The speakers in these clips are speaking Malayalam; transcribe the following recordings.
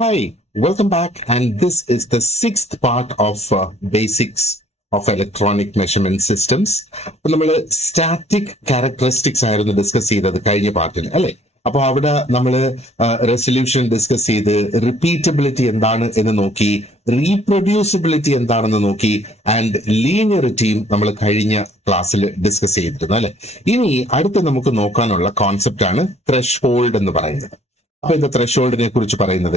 Hi, welcome back. And this is the sixth part of basics of electronic measurement systems. അപ്പൊ നമ്മൾ സ്റ്റാറ്റിക് ക്യാരക്ടറിസ്റ്റിക്സ് ആയിരുന്നു ഡിസ്കസ് ചെയ്തത് കഴിഞ്ഞ പാർട്ടിൽ അല്ലെ. അപ്പൊ അവിടെ നമ്മൾ റെസൊല്യൂഷൻ ഡിസ്കസ് ചെയ്ത് റിപ്പീറ്റബിലിറ്റി എന്താണ് എന്ന് നോക്കി, റീപ്രൊഡ്യൂസിബിലിറ്റി എന്താണെന്ന് നോക്കി, ആൻഡ് ലീനിയറിറ്റിയും നമ്മൾ കഴിഞ്ഞ ക്ലാസ്സിൽ ഡിസ്കസ് ചെയ്തിരുന്നു അല്ലെ. ഇനി അടുത്ത് നമുക്ക് നോക്കാനുള്ള കോൺസെപ്റ്റ് ആണ് ത്രെഷ് ഹോൾഡ് എന്ന് പറയുന്നത്. അപ്പൊ എന്താ ത്രെഷോൾഡിനെ കുറിച്ച് പറയുന്നത്?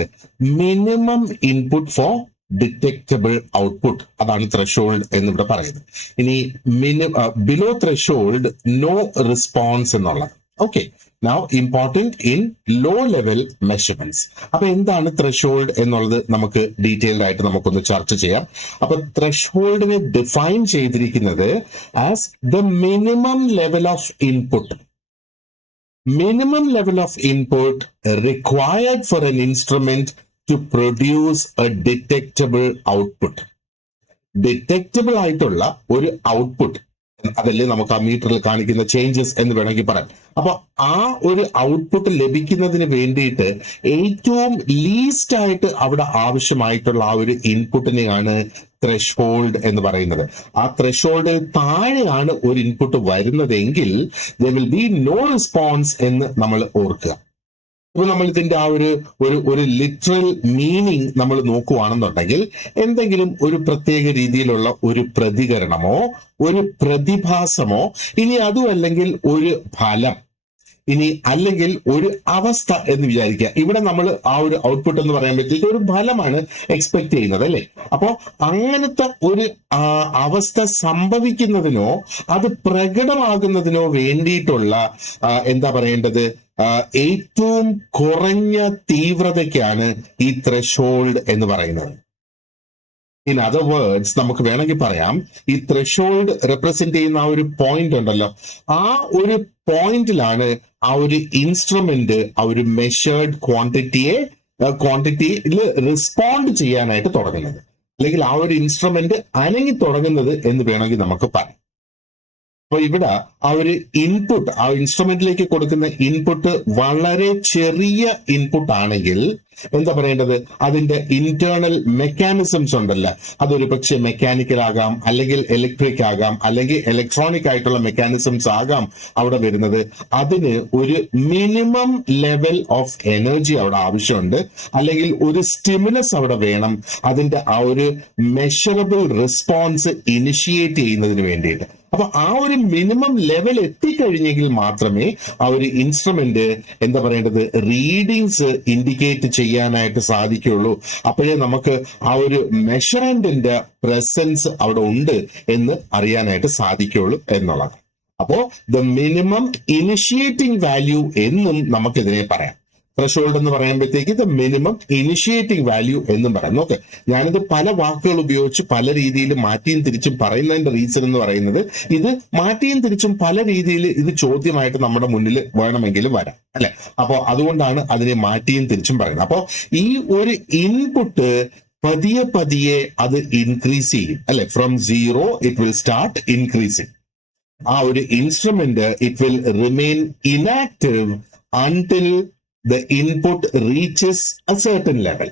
Minimum input for detectable output, അതാണ് ത്രെഷോൾഡ് എന്നിവിടെ പറയുന്നത്. ഇനി ബിലോ ത്രെഷോൾഡ് നോ റെസ്പോൺസ് എന്നുള്ളത്. Okay, now important in low level measurements. അപ്പൊ എന്താണ് ത്രെഷോൾഡ് എന്നുള്ളത് നമുക്ക് ഡീറ്റെയിൽഡ് ആയിട്ട് നമുക്കൊന്ന് ചർച്ച ചെയ്യാം. അപ്പൊ ത്രെഷോൾഡിനെ ഡിഫൈൻ ചെയ്തിരിക്കുന്നത് as the minimum level of input. Minimum level of input required for an instrument to produce a detectable output. Detectable ആയിട്ടുള്ള ഒരു ഔട്ട്പുട്ട്, അതല്ലേ നമുക്ക് ആ മീറ്ററിൽ കാണിക്കുന്ന ചേഞ്ചസ് എന്ന് വേണമെങ്കിൽ പറയാം. അപ്പൊ ആ ഒരു ഔട്ട്പുട്ട് ലഭിക്കുന്നതിന് വേണ്ടിയിട്ട് ഏറ്റവും ലീസ്റ്റ് ആയിട്ട് അവിടെ ആവശ്യമായിട്ടുള്ള ആ ഒരു ഇൻപുട്ടിനെയാണ് ത്രെഷ് ഹോൾഡ് എന്ന് പറയുന്നത്. ആ ത്രെഷ് ഹോൾഡിൽ താഴെയാണ് ഒരു ഇൻപുട്ട് വരുന്നതെങ്കിൽ there will be no response എന്ന് നമ്മൾ ഓർക്കുക. ഇപ്പൊ നമ്മൾ ഇതിന്റെ ആ ഒരു ലിറ്ററൽ മീനിങ് നമ്മൾ നോക്കുവാണെന്നുണ്ടെങ്കിൽ എന്തെങ്കിലും ഒരു പ്രത്യേക രീതിയിലുള്ള ഒരു പ്രതികരണമോ ഒരു പ്രതിഭാസമോ, ഇനി അതും അല്ലെങ്കിൽ ഒരു ഫലം, ഇനി അല്ലെങ്കിൽ ഒരു അവസ്ഥ എന്ന് വിചാരിക്കുക. ഇവിടെ നമ്മൾ ആ ഒരു ഔട്ട്പുട്ട് എന്ന് പറയുമ്പോഴത്തേക്ക് ഒരു ഫലമാണ് എക്സ്പെക്ട് ചെയ്യുന്നത് അല്ലെ. അപ്പോ അങ്ങനത്തെ ഒരു അവസ്ഥ സംഭവിക്കുന്നതിനോ അത് പ്രകടമാകുന്നതിനോ വേണ്ടിയിട്ടുള്ള എന്താ പറയേണ്ടത്, ഏറ്റവും കുറഞ്ഞ തീവ്രതയ്ക്കാണ് ഈ ത്രെഷോൾഡ് എന്ന് പറയുന്നത്. ഇൻ അതർ വേർഡ്സ് നമുക്ക് വേണമെങ്കിൽ പറയാം, ഈ ത്രെഷോൾഡ് റെപ്രസെന്റ് ചെയ്യുന്ന ആ ഒരു പോയിന്റ് ഉണ്ടല്ലോ, ആ ഒരു പോയിന്റിലാണ് ആ ഒരു ഇൻസ്ട്രുമെന്റ് ആ ഒരു മെഷേർഡ് ക്വാണ്ടിറ്റിയിൽ റെസ്പോണ്ട് ചെയ്യാനായിട്ട് തുടങ്ങുന്നത്, അല്ലെങ്കിൽ ആ ഒരു ഇൻസ്ട്രുമെന്റ് അനങ്ങി തുടങ്ങുന്നത് എന്ന് വേണമെങ്കിൽ നമുക്ക് പറയാം. അപ്പൊ ഇവിടെ ആ ഒരു ഇൻപുട്ട്, ആ ഇൻസ്ട്രുമെന്റിലേക്ക് കൊടുക്കുന്ന ഇൻപുട്ട് വളരെ ചെറിയ ഇൻപുട്ട് ആണെങ്കിൽ എന്താ പറയേണ്ടത്, അതിന്റെ ഇന്റേണൽ മെക്കാനിസംസ് ഉണ്ടല്ലോ, അതൊരു പക്ഷെ മെക്കാനിക്കൽ ആകാം, അല്ലെങ്കിൽ ഇലക്ട്രിക് ആകാം, അല്ലെങ്കിൽ ഇലക്ട്രോണിക് ആയിട്ടുള്ള മെക്കാനിസംസ് ആകാം അവിടെ വരുന്നത്. അതിന് ഒരു മിനിമം ലെവൽ ഓഫ് എനർജി അവിടെ ആവശ്യമുണ്ട്, അല്ലെങ്കിൽ ഒരു സ്റ്റിമുലസ് അവിടെ വേണം അതിന്റെ ആ ഒരു മെഷറബിൾ റെസ്പോൺസ് ഇനിഷ്യേറ്റ് ചെയ്യുന്നതിന് വേണ്ടിയിട്ട്. അപ്പൊ ആ ഒരു മിനിമം ലെവൽ എത്തിക്കഴിഞ്ഞെങ്കിൽ മാത്രമേ ആ ഒരു ഇൻസ്ട്രുമെന്റ് എന്താ പറയേണ്ടത് റീഡിങ്സ് ഇൻഡിക്കേറ്റ് ചെയ്യാനായിട്ട് സാധിക്കുള്ളൂ. അപ്പോഴേ നമുക്ക് ആ ഒരു മെഷർമെന്റിന്റെ പ്രസൻസ് അവിടെ ഉണ്ട് എന്ന് അറിയാനായിട്ട് സാധിക്കുള്ളൂ എന്നുള്ളത്. അപ്പോ ദ മിനിമം ഇനിഷ്യേറ്റിംഗ് വാല്യൂ എന്നും നമുക്കിതിനെ പറയാം. ത്രെഷോൾഡ് എന്ന് പറയുമ്പോഴത്തേക്ക് ദ മിനിമം ഇനിഷ്യേറ്റിംഗ് വാല്യൂ എന്നും പറയാം. നോക്ക്, ഞാനിത് പല വാക്കുകൾ ഉപയോഗിച്ച് പല രീതിയിൽ മാറ്റിയും തിരിച്ചും പറയുന്നതിന്റെ റീസൺ എന്ന് പറയുന്നത്, ഇത് മാറ്റിയും തിരിച്ചും പല രീതിയിൽ ഇത് ചോദ്യമായിട്ട് നമ്മുടെ മുന്നിൽ വേണമെങ്കിലും വരാം അല്ലെ. അപ്പോ അതുകൊണ്ടാണ് അതിനെ മാറ്റിയും തിരിച്ചും പറയുന്നത്. അപ്പോ ഈ ഒരു ഇൻപുട്ട് പതിയെ പതിയെ അത് ഇൻക്രീസ് ചെയ്യും അല്ലെ. From 0 it will start increasing. ആ ഒരു instrument it will remain inactive until the input reaches a certain level.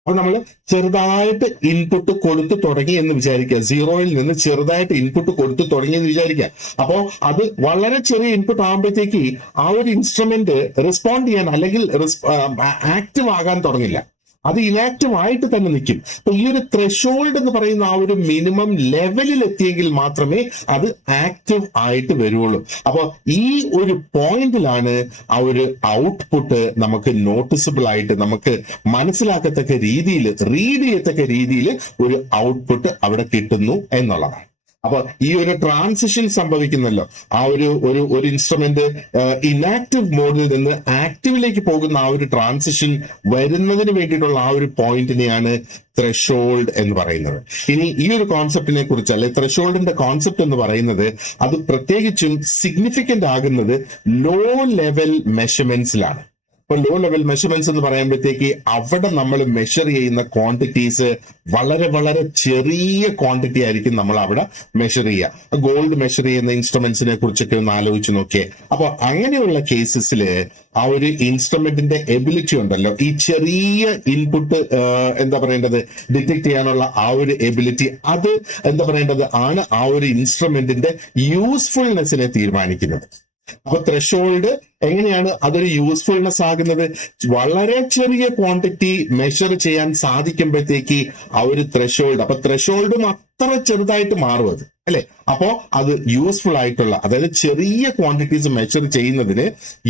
അപ്പൊ നമ്മൾ ചെറുതായിട്ട് ഇൻപുട്ട് കൊടുത്തു തുടങ്ങി എന്ന് വിചാരിക്കുക, 0-ൽ നിന്ന് ചെറുതായിട്ട് ഇൻപുട്ട് കൊടുത്തു തുടങ്ങി എന്ന് വിചാരിക്കുക. അപ്പോ അത് വളരെ ചെറിയ ഇൻപുട്ട് ആകുമ്പോഴത്തേക്ക് ആ ഒരു ഇൻസ്ട്രുമെന്റ് റെസ്പോണ്ട് ചെയ്യാൻ അല്ലെങ്കിൽ ആക്റ്റീവ് ആകാൻ തുടങ്ങില്ല, അത് ഇനാക്റ്റീവ് ആയിട്ട് തന്നെ നിൽക്കും. അപ്പൊ ഈ ഒരു ത്രെഷോൾഡ് എന്ന് പറയുന്ന ആ ഒരു മിനിമം ലെവലിൽ എത്തിയെങ്കിൽ മാത്രമേ അത് ആക്റ്റീവ് ആയിട്ട് വരുള്ളൂ. അപ്പൊ ഈ ഒരു പോയിന്റിലാണ് ആ ഒരു ഔട്ട്പുട്ട് നമുക്ക് നോട്ടീസബിൾ ആയിട്ട് നമുക്ക് മനസ്സിലാക്കത്തക്ക രീതിയിൽ, റീഡ് ചെയ്യത്തക്ക രീതിയിൽ ഒരു ഔട്ട്പുട്ട് അവിടെ കിട്ടുന്നു എന്നുള്ളതാണ്. അപ്പൊ ഈ ഒരു ട്രാൻസിഷൻ സംഭവിക്കുന്നല്ലോ, ആ ഒരു ഇൻസ്ട്രുമെന്റ് ഇനാക്റ്റീവ് മോഡിൽ നിന്ന് ആക്റ്റീവിലേക്ക് പോകുന്ന ആ ഒരു ട്രാൻസിഷൻ വരുന്നതിന് വേണ്ടിയിട്ടുള്ള ആ ഒരു പോയിന്റിനെയാണ് ത്രെഷോൾഡ് എന്ന് പറയുന്നത്. ഇനി ഈ ഒരു കോൺസെപ്റ്റിനെ കുറിച്ച്, അല്ലെ ത്രെഷോൾഡിന്റെ കോൺസെപ്റ്റ് എന്ന് പറയുന്നത്, അത് പ്രത്യേകിച്ചും സിഗ്നിഫിക്കന്റ് ആകുന്നത് ലോ ലെവൽ മെഷർമെന്റ്സിലാണ്. ഇപ്പൊ ലോ ലെവൽ മെഷർമെന്റ്സ് എന്ന് പറയുമ്പോഴത്തേക്ക് അവിടെ നമ്മൾ മെഷർ ചെയ്യുന്ന ക്വാണ്ടിറ്റീസ് വളരെ വളരെ ചെറിയ ക്വാണ്ടിറ്റി ആയിരിക്കും നമ്മൾ അവിടെ മെഷർ ചെയ്യുക. ഗോൾഡ് മെഷർ ചെയ്യുന്ന ഇൻസ്ട്രുമെന്റ്സിനെ കുറിച്ചൊക്കെ ഒന്ന് ആലോചിച്ച് നോക്കിയേ. അപ്പൊ അങ്ങനെയുള്ള കേസസിൽ ആ ഒരു ഇൻസ്ട്രുമെന്റിന്റെ എബിലിറ്റി ഉണ്ടല്ലോ, ഈ ചെറിയ ഇൻപുട്ട് എന്താ പറയേണ്ടത് ഡിറ്റക്ട് ചെയ്യാനുള്ള ആ ഒരു എബിലിറ്റി, അത് എന്താ പറയേണ്ടത് ആണ് ആ ഒരു ഇൻസ്ട്രുമെന്റിന്റെ യൂസ്ഫുൾനെസ്സിനെ തീരുമാനിക്കുന്നത്. അപ്പൊ ത്രെഷോൾഡ് എങ്ങനെയാണ് അതൊരു യൂസ്ഫുൾനെസ് ആകുന്നത്? വളരെ ചെറിയ ക്വാണ്ടിറ്റി മെഷർ ചെയ്യാൻ സാധിക്കുമ്പോഴത്തേക്ക് ആ ഒരു ത്രെഷോൾഡ്, അപ്പൊ ത്രെഷോൾഡും അത്ര ചെറുതായിട്ട് മാറും അത്, അല്ലെ? അപ്പോ അത് യൂസ്ഫുൾ ആയിട്ടുള്ള, അതായത് ചെറിയ ക്വാണ്ടിറ്റീസ് മെഷർ ചെയ്യുന്നതിന്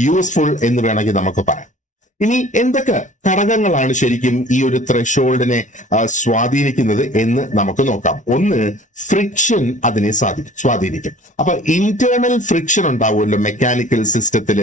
യൂസ്ഫുൾ എന്ന് വേണമെങ്കിൽ നമുക്ക് പറയാം. ഇനി എന്തൊക്കെ ഘടകങ്ങളാണ് ശരിക്കും ഈ ഒരു ത്രെഷോൾഡിനെ സ്വാധീനിക്കുന്നത് എന്ന് നമുക്ക് നോക്കാം. ഒന്ന്, ഫ്രിക്ഷൻ അതിനെ സ്വാധീനിക്കും. അപ്പൊ ഇന്റേണൽ ഫ്രിക്ഷൻ ഉണ്ടാവുമല്ലോ മെക്കാനിക്കൽ സിസ്റ്റത്തിൽ,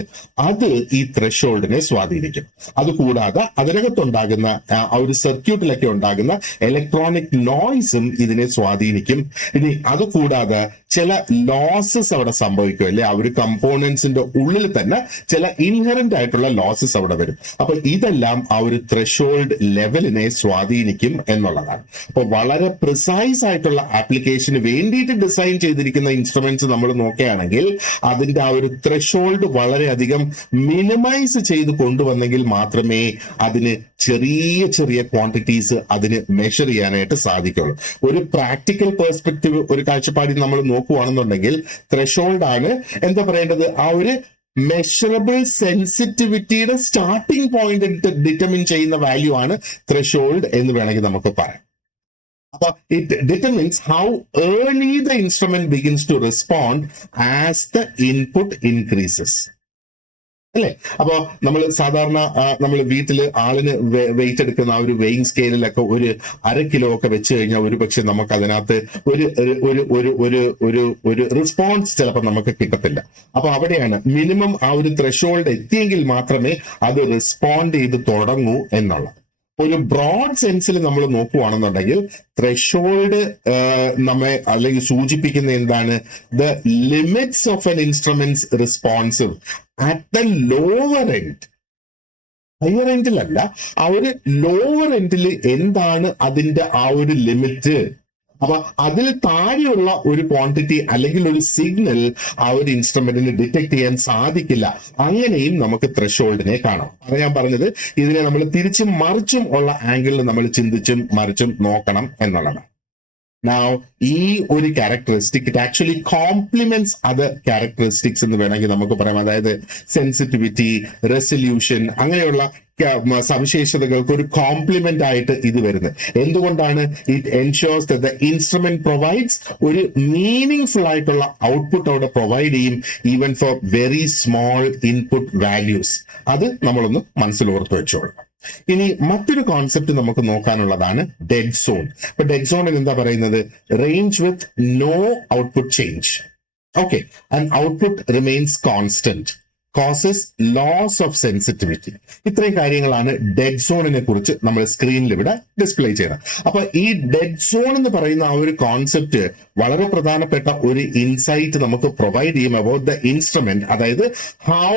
അത് ഈ ത്രെഷോൾഡിനെ സ്വാധീനിക്കും. അതുകൂടാതെ അതിനകത്തുണ്ടാകുന്ന ആ ഒരു സർക്യൂട്ടിലൊക്കെ ഉണ്ടാകുന്ന ഇലക്ട്രോണിക് നോയ്സും ഇതിനെ സ്വാധീനിക്കും. ഇനി അതുകൂടാതെ ചില ലോസസ് അവിടെ സംഭവിക്കും, അല്ലെ? ആ ഒരു കമ്പോണൻസിന്റെ ഉള്ളിൽ തന്നെ ചില ഇൻഹെറന്റ് ആയിട്ടുള്ള ലോസസ് അവിടെ വരും. അപ്പൊ ഇതെല്ലാം ആ ഒരു ത്രെഷോൾഡ് ലെവലിനെ സ്വാധീനിക്കും എന്നുള്ളതാണ്. അപ്പൊ വളരെ പ്രിസൈസ് ആയിട്ടുള്ള ആപ്ലിക്കേഷന് വേണ്ടിയിട്ട് ഡിസൈൻ ചെയ്തിരിക്കുന്ന ഇൻസ്ട്രുമെന്റ്സ് നമ്മൾ നോക്കുകയാണെങ്കിൽ അതിന്റെ ആ ഒരു ത്രെഷോൾഡ് വളരെയധികം മിനിമൈസ് ചെയ്ത് കൊണ്ടുവന്നെങ്കിൽ മാത്രമേ അതിന് ചെറിയ ചെറിയ ക്വാണ്ടിറ്റീസ് അതിന് മെഷർ ചെയ്യാനായിട്ട് സാധിക്കുള്ളൂ. ഒരു പ്രാക്ടിക്കൽ പെർസ്പെക്റ്റീവ്, ഒരു കാഴ്ചപ്പാടിൽ നമ്മൾ നോക്കുകയാണെന്നുണ്ടെങ്കിൽ ത്രെഷോൾഡ് ആണ് എന്താ പറയേണ്ടത് ആ ഒരു മെഷറബിൾ സെൻസിറ്റിവിറ്റിയുടെ സ്റ്റാർട്ടിംഗ് പോയിന്റ് ഡിറ്റർമിൻ ചെയ്യുന്ന വാല്യൂ ആണ് ത്രെഷോൾഡ് എന്ന് വേണമെങ്കിൽ നമുക്ക് പറയാം. അപ്പൊ it determines how early the instrument begins to respond as the input increases, അല്ലെ? അപ്പൊ നമ്മൾ സാധാരണ നമ്മൾ വീട്ടില് ആളിന് വെയിറ്റ് എടുക്കുന്ന ആ ഒരു വെയിങ് സ്കെയിലൊക്കെ ഒരു 1/2 കിലോ ഒക്കെ വെച്ച് കഴിഞ്ഞാൽ ഒരു പക്ഷെ നമുക്ക് അതിനകത്ത് ഒരു ഒരു ഒരു ഒരു ഒരു ഒരു റെസ്പോൺസ് ചിലപ്പോൾ നമുക്ക് കിട്ടത്തില്ല. അപ്പൊ അവിടെയാണ് മിനിമം ആ ഒരു ത്രെഷോൾഡ് എത്തിയെങ്കിൽ മാത്രമേ അത് റെസ്പോണ്ട് ചെയ്ത് തുടങ്ങൂ എന്നുള്ളത്. ഒരു ബ്രോഡ് സെൻസിൽ നമ്മൾ നോക്കുകയാണെന്നുണ്ടെങ്കിൽ ത്രെഷോൾഡ് നമ്മെ അല്ലെങ്കിൽ സൂചിപ്പിക്കുന്ന എന്താണ്? The limits of an instruments responsive at the lower end. Higher എൻഡിലല്ല, ആ ഒരു ലോവർ എൻഡിൽ എന്താണ് അതിന്റെ ആ ഒരു ലിമിറ്റ്? അപ്പൊ അതിൽ താഴെയുള്ള ഒരു ക്വാണ്ടിറ്റി അല്ലെങ്കിൽ ഒരു സിഗ്നൽ ആ ഒരു ഇൻസ്ട്രുമെന്റിന് ഡിറ്റക്ട് ചെയ്യാൻ സാധിക്കില്ല. അങ്ങനെയും നമുക്ക് ത്രെഷോൾഡിനെ കാണാം. അത് ഞാൻ പറഞ്ഞത്, ഇതിനെ നമ്മൾ തിരിച്ചും മറിച്ചും ഉള്ള ആംഗിളിൽ നമ്മൾ ചിന്തിച്ചും മറിച്ചും നോക്കണം എന്നുള്ളതാണ്. Now, ഈ ഒരു characteristic it actually compliments other characteristics എന്ന് വേണമെങ്കിൽ നമുക്ക് പറയാം. അതായത് സെൻസിറ്റിവിറ്റി, റെസൊല്യൂഷൻ, അങ്ങനെയുള്ള സവിശേഷതകൾക്ക് ഒരു കോംപ്ലിമെന്റ് ആയിട്ട് ഇത് വരുന്നത്. എന്തുകൊണ്ടാണ്? It ensures that the instrument provides ഒരു മീനിങ് ഫുൾ ആയിട്ടുള്ള ഔട്ട്പുട്ട് അവിടെ പ്രൊവൈഡ് ചെയ്യും, even for very small input values. അത് നമ്മളൊന്ന് മനസ്സിൽ ഓർത്ത് വെച്ചോളാം. ഇനി മറ്റൊരു കോൺസെപ്റ്റ് നമുക്ക് നോക്കാനുള്ളതാണ് ഡെഡ് സോൺ. ഇപ്പൊ ഡെഡ് സോണിൽ എന്താ പറയുന്നത്? Range with no output change. Okay, and output remains constant, causes loss of sensitivity. ഇത്രയും കാര്യങ്ങളാണ് ഡെഡ് സോണിനെ കുറിച്ച് നമ്മൾ സ്ക്രീനിൽ ഇവിടെ ഡിസ്പ്ലേ ചെയ്തത്. അപ്പൊ ഈ ഡെഡ് സോൺ എന്ന് പറയുന്ന ആ ഒരു കോൺസെപ്റ്റ് വളരെ പ്രധാനപ്പെട്ട ഒരു ഇൻസൈറ്റ് നമുക്ക് പ്രൊവൈഡ് ചെയ്യും അബൌട്ട് ദ ഇൻസ്ട്രുമെന്റ്. അതായത് how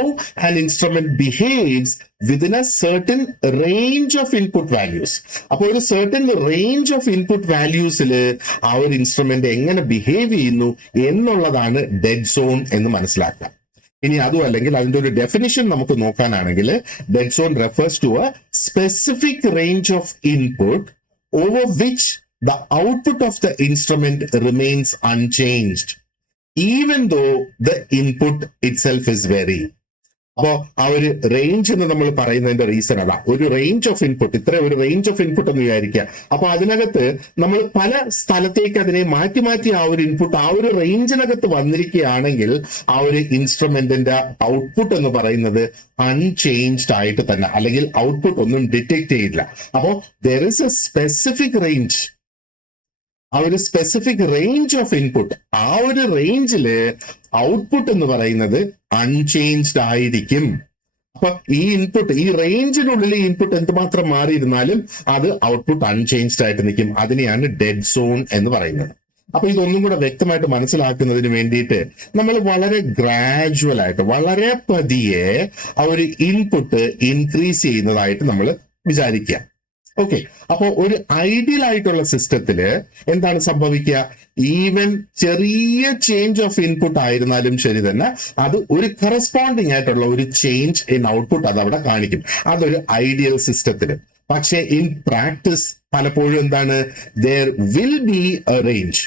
an instrument behaves within A certain range of input values. അപ്പൊ ഒരു സർട്ടൻ റേഞ്ച് ഓഫ് ഇൻപുട്ട് വാല്യൂസിൽ ആ ഒരു ഇൻസ്ട്രുമെന്റ് എങ്ങനെ ബിഹേവ് ചെയ്യുന്നു എന്നുള്ളതാണ് ഡെഡ് സോൺ എന്ന് മനസ്സിലാക്കുക. ഇനി അതും അല്ലെങ്കിൽ അതിന്റെ ഒരു ഡെഫിനിഷൻ നമുക്ക് നോക്കാനാണെങ്കിൽ dead zone refers to a specific range of input over which the output of the instrument remains unchanged even though the input itself is vary. അപ്പോ ആ ഒരു റേഞ്ച് എന്ന് നമ്മൾ പറയുന്നതിന്റെ റീസൺ അതാ. ഒരു റേഞ്ച് ഓഫ് ഇൻപുട്ട്, ഇത്ര ഒരു റേഞ്ച് ഓഫ് ഇൻപുട്ട് എന്ന് വിചാരിക്കുക. അപ്പൊ അതിനകത്ത് നമ്മൾ പല സ്ഥലത്തേക്ക് അതിനെ മാറ്റി മാറ്റി ആ ഒരു ഇൻപുട്ട് ആ ഒരു റേഞ്ചിനകത്ത് വന്നിരിക്കുകയാണെങ്കിൽ ആ ഒരു ഇൻസ്ട്രുമെന്റിന്റെ ഔട്ട്പുട്ട് എന്ന് പറയുന്നത് അൺചേഞ്ച്ഡ് ആയിട്ട് തന്നെ, അല്ലെങ്കിൽ ഔട്ട്പുട്ട് ഒന്നും ഡിറ്റക്ട് ചെയ്യില്ല. അപ്പോ there is A specific range, ആ ഒരു സ്പെസിഫിക് റേഞ്ച് ഓഫ് ഇൻപുട്ട്, ആ ഒരു റേഞ്ചില് ഔട്ട്പുട്ട് എന്ന് പറയുന്നത് അൺചേഞ്ച്ഡ് ആയിരിക്കും. അപ്പൊ ഈ ഇൻപുട്ട്, ഈ റേഞ്ചിനുള്ളിൽ ഈ ഇൻപുട്ട് എന്തുമാത്രം മാറിയിരുന്നാലും അത് ഔട്ട്പുട്ട് അൺചേഞ്ച്ഡ് ആയിട്ട് നിൽക്കും. അതിനെയാണ് ഡെഡ് സോൺ എന്ന് പറയുന്നത്. അപ്പൊ ഇതൊന്നും കൂടെ വ്യക്തമായിട്ട് മനസ്സിലാക്കുന്നതിന് വേണ്ടിയിട്ട് നമ്മൾ വളരെ ഗ്രാജുവൽ ആയിട്ട് വളരെ പതിയെ ആ ഒരു ഇൻപുട്ട് ഇൻക്രീസ് ചെയ്യുന്നതായിട്ട് നമ്മൾ വിചാരിക്കുക. ഓക്കെ, അപ്പൊ ഒരു ഐഡിയൽ ആയിട്ടുള്ള സിസ്റ്റത്തില് എന്താണ് സംഭവിക്കുക? ഈവൻ ചെറിയ ചേഞ്ച് ഓഫ് ഇൻപുട്ട് ആയിരുന്നാലും ശരി തന്നെ അത് ഒരു കറസ്പോണ്ടിങ് ആയിട്ടുള്ള ഒരു ചേഞ്ച് ഇൻ ഔട്ട്പുട്ട് അത് അവിടെ കാണിക്കും. അതൊരു ഐഡിയൽ സിസ്റ്റത്തില്. പക്ഷെ ഇൻ പ്രാക്ടീസ് പലപ്പോഴും എന്താണ്, there will be a range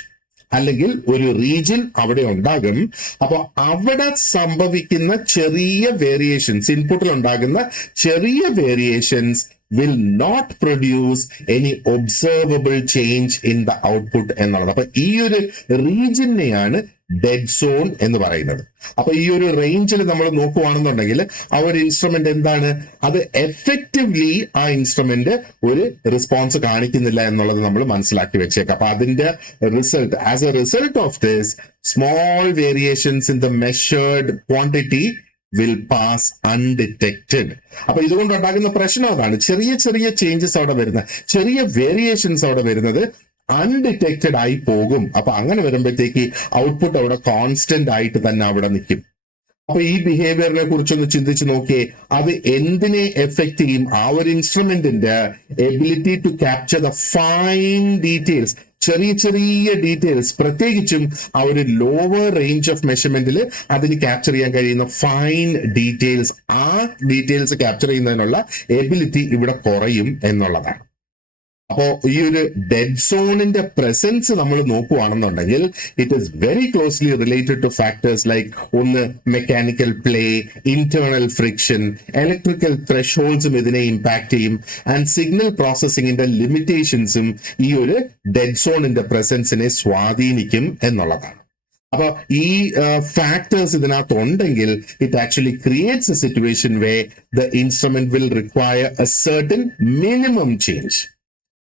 അല്ലെങ്കിൽ ഒരു റീജിയൻ അവിടെ ഉണ്ടാകും. അപ്പൊ അവിടെ സംഭവിക്കുന്ന ചെറിയ വേരിയേഷൻസ്, ഇൻപുട്ടിൽ ഉണ്ടാകുന്ന ചെറിയ variations will not produce any observable change in the output എന്നുള്ളത്. അപ്പൊ ഈ ഒരു റീജിയനെയാണ് ഡെഡ് സോൺ എന്ന് പറയുന്നത്. അപ്പൊ ഈ ഒരു റേഞ്ചിൽ നമ്മൾ നോക്കുവാണെന്നുണ്ടെങ്കിൽ ആ ഒരു ഇൻസ്ട്രുമെന്റ് എന്താണ്, അത് എഫക്റ്റീവ്ലി ആ ഇൻസ്ട്രുമെന്റ് ഒരു റെസ്പോൺസ് കാണിക്കുന്നില്ല എന്നുള്ളത് നമ്മൾ മനസ്സിലാക്കി വെച്ചേക്കാം. അപ്പൊ അതിന്റെ result, as A result of this, small variations in the measured quantity will pass undetected. അപ്പൊ ഇതുകൊണ്ട് ഉണ്ടാകുന്ന പ്രശ്നം അതാണ്, ചെറിയ ചെറിയ ചേഞ്ചസ് അവിടെ വരുന്നത്, ചെറിയ വേരിയേഷൻസ് അവിടെ വരുന്നത് അൺഡിറ്റക്റ്റഡ് ആയി പോകും. അപ്പൊ അങ്ങനെ വരുമ്പോഴത്തേക്ക് ഔട്ട്പുട്ട് അവിടെ കോൺസ്റ്റന്റ് ആയിട്ട് തന്നെ അവിടെ നിൽക്കും. അപ്പൊ ഈ ബിഹേവിയറിനെ കുറിച്ചൊന്ന് ചിന്തിച്ച് നോക്കിയേ, അത് എന്തിനെ എഫക്ട് ചെയ്യും? ആ ഒരു ഇൻസ്ട്രുമെന്റിന്റെ ability to capture the fine details, ചെറിയ ചെറിയ ഡീറ്റെയിൽസ്, പ്രത്യേകിച്ചും ആ ഒരു ലോവർ റേഞ്ച് ഓഫ് മെഷർമെന്റിൽ അതിന് ക്യാപ്ചർ ചെയ്യാൻ കഴിയുന്ന ഫൈൻ ഡീറ്റെയിൽസ്, ആ ഡീറ്റെയിൽസ് ക്യാപ്ചർ ചെയ്യുന്നതിനുള്ള എബിലിറ്റി ഇവിടെ കുറയും എന്നുള്ളതാണ്. അപ്പോ ഈ ഒരു ഡെഡ് സോണിന്റെ പ്രസൻസ് നമ്മൾ നോക്കുവാണെന്നുണ്ടെങ്കിൽ it is very closely related to factors like ഒന്ന് mechanical play, internal friction, electrical ത്രെഷോൾഡ്സും ഇതിനെ ഇമ്പാക്ട് ചെയ്യും. ആൻഡ് സിഗ്നൽ പ്രോസസ്സിംഗിന്റെ ലിമിറ്റേഷൻസും ഈ ഒരു ഡെഡ് സോണിന്റെ പ്രസൻസിനെ സ്വാധീനിക്കും എന്നുള്ളതാണ്. അപ്പൊ ഈ ഫാക്ടേഴ്സ് ഇതിനകത്ത് ഉണ്ടെങ്കിൽ it actually creates A situation way the instrument will require A certain minimum change.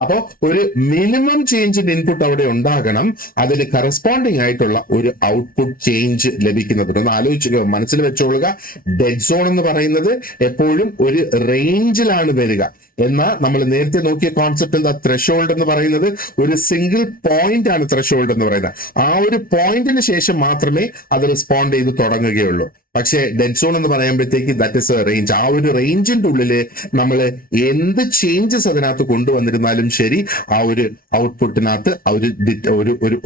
അപ്പോ ഒരു മിനിമം ചേഞ്ച് ഇൻപുട്ട് അവിടെ ഉണ്ടാകണം, അതിന് കറസ്പോണ്ടിങ് ആയിട്ടുള്ള ഒരു ഔട്ട്പുട്ട് ചേഞ്ച് ലഭിക്കുന്നതുണ്ട്. ഒന്ന് ആലോചിക്കുക, മനസ്സിൽ വെച്ചോളുക, ഡെഡ് സോൺ എന്ന് പറയുന്നത് എപ്പോഴും ഒരു റേഞ്ചിലാണ് വരിക. എന്നാൽ നമ്മൾ നേരത്തെ നോക്കിയ കോൺസെപ്റ്റ് എന്താ, ത്രെഷോൾഡ് എന്ന് പറയുന്നത് ഒരു സിംഗിൾ പോയിന്റ് ആണ്. ത്രെഷോൾഡ് എന്ന് പറയുന്നത് ആ ഒരു പോയിന്റിന് ശേഷം മാത്രമേ അത് റെസ്പോണ്ട് ചെയ്ത് തുടങ്ങുകയുള്ളൂ. പക്ഷേ ഡെഡ് സോൺ എന്ന് പറയുമ്പോഴത്തേക്ക് ദാറ്റ് ഇസ് എ റേഞ്ച്. ആ ഒരു റേഞ്ചിന്റെ ഉള്ളില് നമ്മൾ എന്ത് ചേഞ്ചസ് അതിനകത്ത് കൊണ്ടുവന്നിരുന്നാലും ശരി, ആ ഒരു ഔട്ട്പുട്ടിനകത്ത്